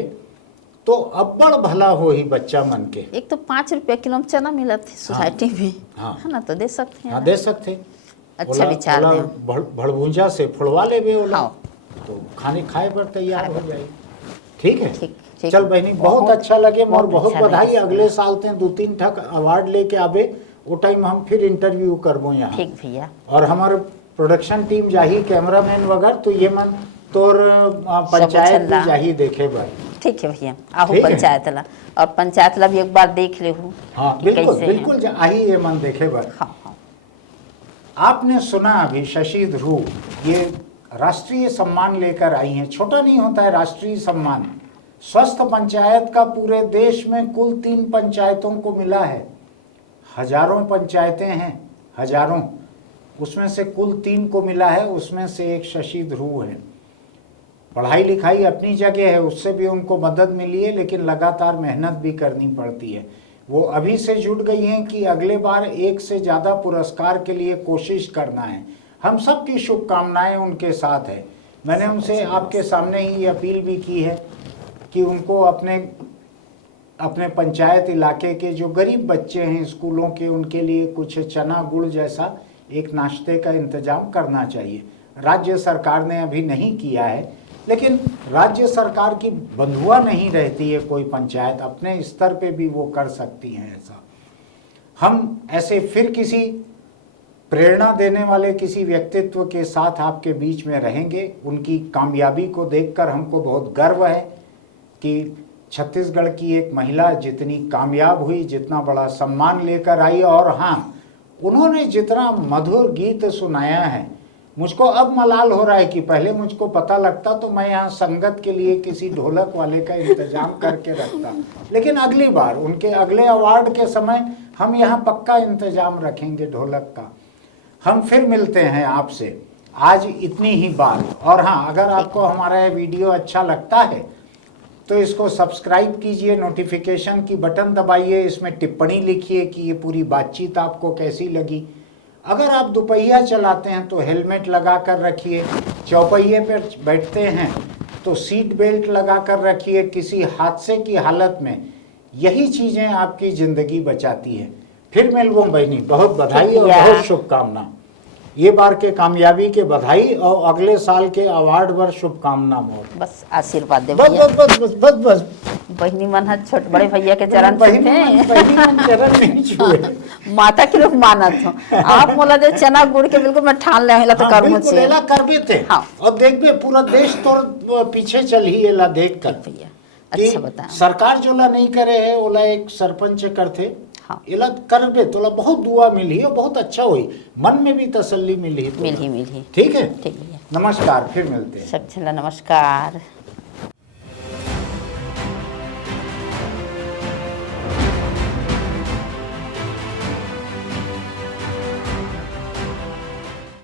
तो अब्बड़ भला हो ही बच्चा मन के। एक तो 5 रुपया किलो में चना मिला थे सोसाइटी में, हाँ। है ना, तो दे सकते हैं। हाँ, दे सकते। अच्छा विचार दे। भड़भुंजा से फुड़वा लेबे ओला, हाँ। तो खाए पर तैयार हो जाए। ठीक है, ठीक, ठीक। चल बहनी, बहुत अच्छा लगे, मोर बहुत अच्छा बधाई। लगे। अगले साल ते 2-3 ठक अवार्ड लेके आबे, वो टाइम हम फिर इंटरव्यू करबो यहाँ। ठीक भैया। और हमारे प्रोडक्शन टीम जाही, कैमरामैन वगैरह, तो ये मन तोर पंचायत छल्ला। भी जाही देखे बार। ठीक है भैया, आहू ठीक है। पंचायत ला, और पंचायत ला भी एक बार देख ले हूँ। हाँ कि बिल्कुल कैसे है। बिल्कुल, आही ये मन देखे बार। हाँ, हाँ। आपने सुना अभी शशि ध्रुव ये राष्ट्रीय सम्मान लेकर आई हैं। छोटा नहीं होता है राष्ट्रीय सम्मान। स्वस्थ पंचायत का पूरे देश में कुल 3 पंचायतों को मिला है। हजारों पंचायतें हैं, हजारों, उसमें से कुल 3 को मिला है। उसमें से एक शशि ध्रुव है। पढ़ाई लिखाई अपनी जगह है, उससे भी उनको मदद मिली है, लेकिन लगातार मेहनत भी करनी पड़ती है। वो अभी से जुट गई हैं कि अगले बार एक से ज़्यादा पुरस्कार के लिए कोशिश करना है। हम सब की शुभकामनाएं उनके साथ है। मैंने उनसे आपके सामने ही अपील भी की है कि उनको अपने पंचायत इलाके के जो गरीब बच्चे हैं स्कूलों के, उनके लिए कुछ चना गुड़ जैसा एक नाश्ते का इंतजाम करना चाहिए। राज्य सरकार ने अभी नहीं किया है, लेकिन राज्य सरकार की बंधुआ नहीं रहती है कोई पंचायत, अपने स्तर पे भी वो कर सकती हैं ऐसा। हम ऐसे फिर किसी प्रेरणा देने वाले किसी व्यक्तित्व के साथ आपके बीच में रहेंगे। उनकी कामयाबी को देखकर हमको बहुत गर्व है कि छत्तीसगढ़ की एक महिला जितनी कामयाब हुई, जितना बड़ा सम्मान लेकर आई, और हाँ, उन्होंने जितना मधुर गीत सुनाया है, मुझको अब मलाल हो रहा है कि पहले मुझको पता लगता तो मैं यहाँ संगत के लिए किसी ढोलक वाले का इंतजाम करके रखता। लेकिन अगली बार उनके अगले अवार्ड के समय हम यहाँ पक्का इंतजाम रखेंगे ढोलक का। हम फिर मिलते हैं आपसे, आज इतनी ही बात। और हाँ, अगर आपको हमारा ये वीडियो अच्छा लगता है तो इसको सब्सक्राइब कीजिए, नोटिफिकेशन की बटन दबाइए, इसमें टिप्पणी लिखिए कि ये पूरी बातचीत आपको कैसी लगी। अगर आप दुपहिया चलाते हैं तो हेलमेट लगा कर रखिए, चौपहिए पर बैठते हैं तो सीट बेल्ट लगा कर रखिए। किसी हादसे की हालत में यही चीज़ें आपकी ज़िंदगी बचाती है। फिर मिलूँ बहनी, बहुत बधाई और बहुत शुभकामना। ये बार के कामयाबी के बधाई और अगले साल के अवार्ड पर शुभकामना मोर। बस आशीर्वाद दे बस भैया। बस बस बस बस बस बहनी मन है छोट बड़े भैया के चरण बहनी छूते मन चरण नहीं छुए। माता के रूप मानत हो आप। मोला दे चना गुड़ के बिल्कुल मैं ठान ले हिला तो हाँ, करमु बिल्कुल छे एला करबे थे। हाँ। और देखबे पूरा देश तो पीछे चल ही एला देख कर भैया कि अच्छा बता। सरकार जोला नहीं करे है, ओला एक सरपंच करथे। हाँ। एला करबे तोला बहुत दुआ मिली और बहुत अच्छा हुई, मन में भी तसल्ली मिली। मिल ही ठीक है, ठीक भैया। नमस्कार, फिर मिलते हैं। सब चला नमस्कार।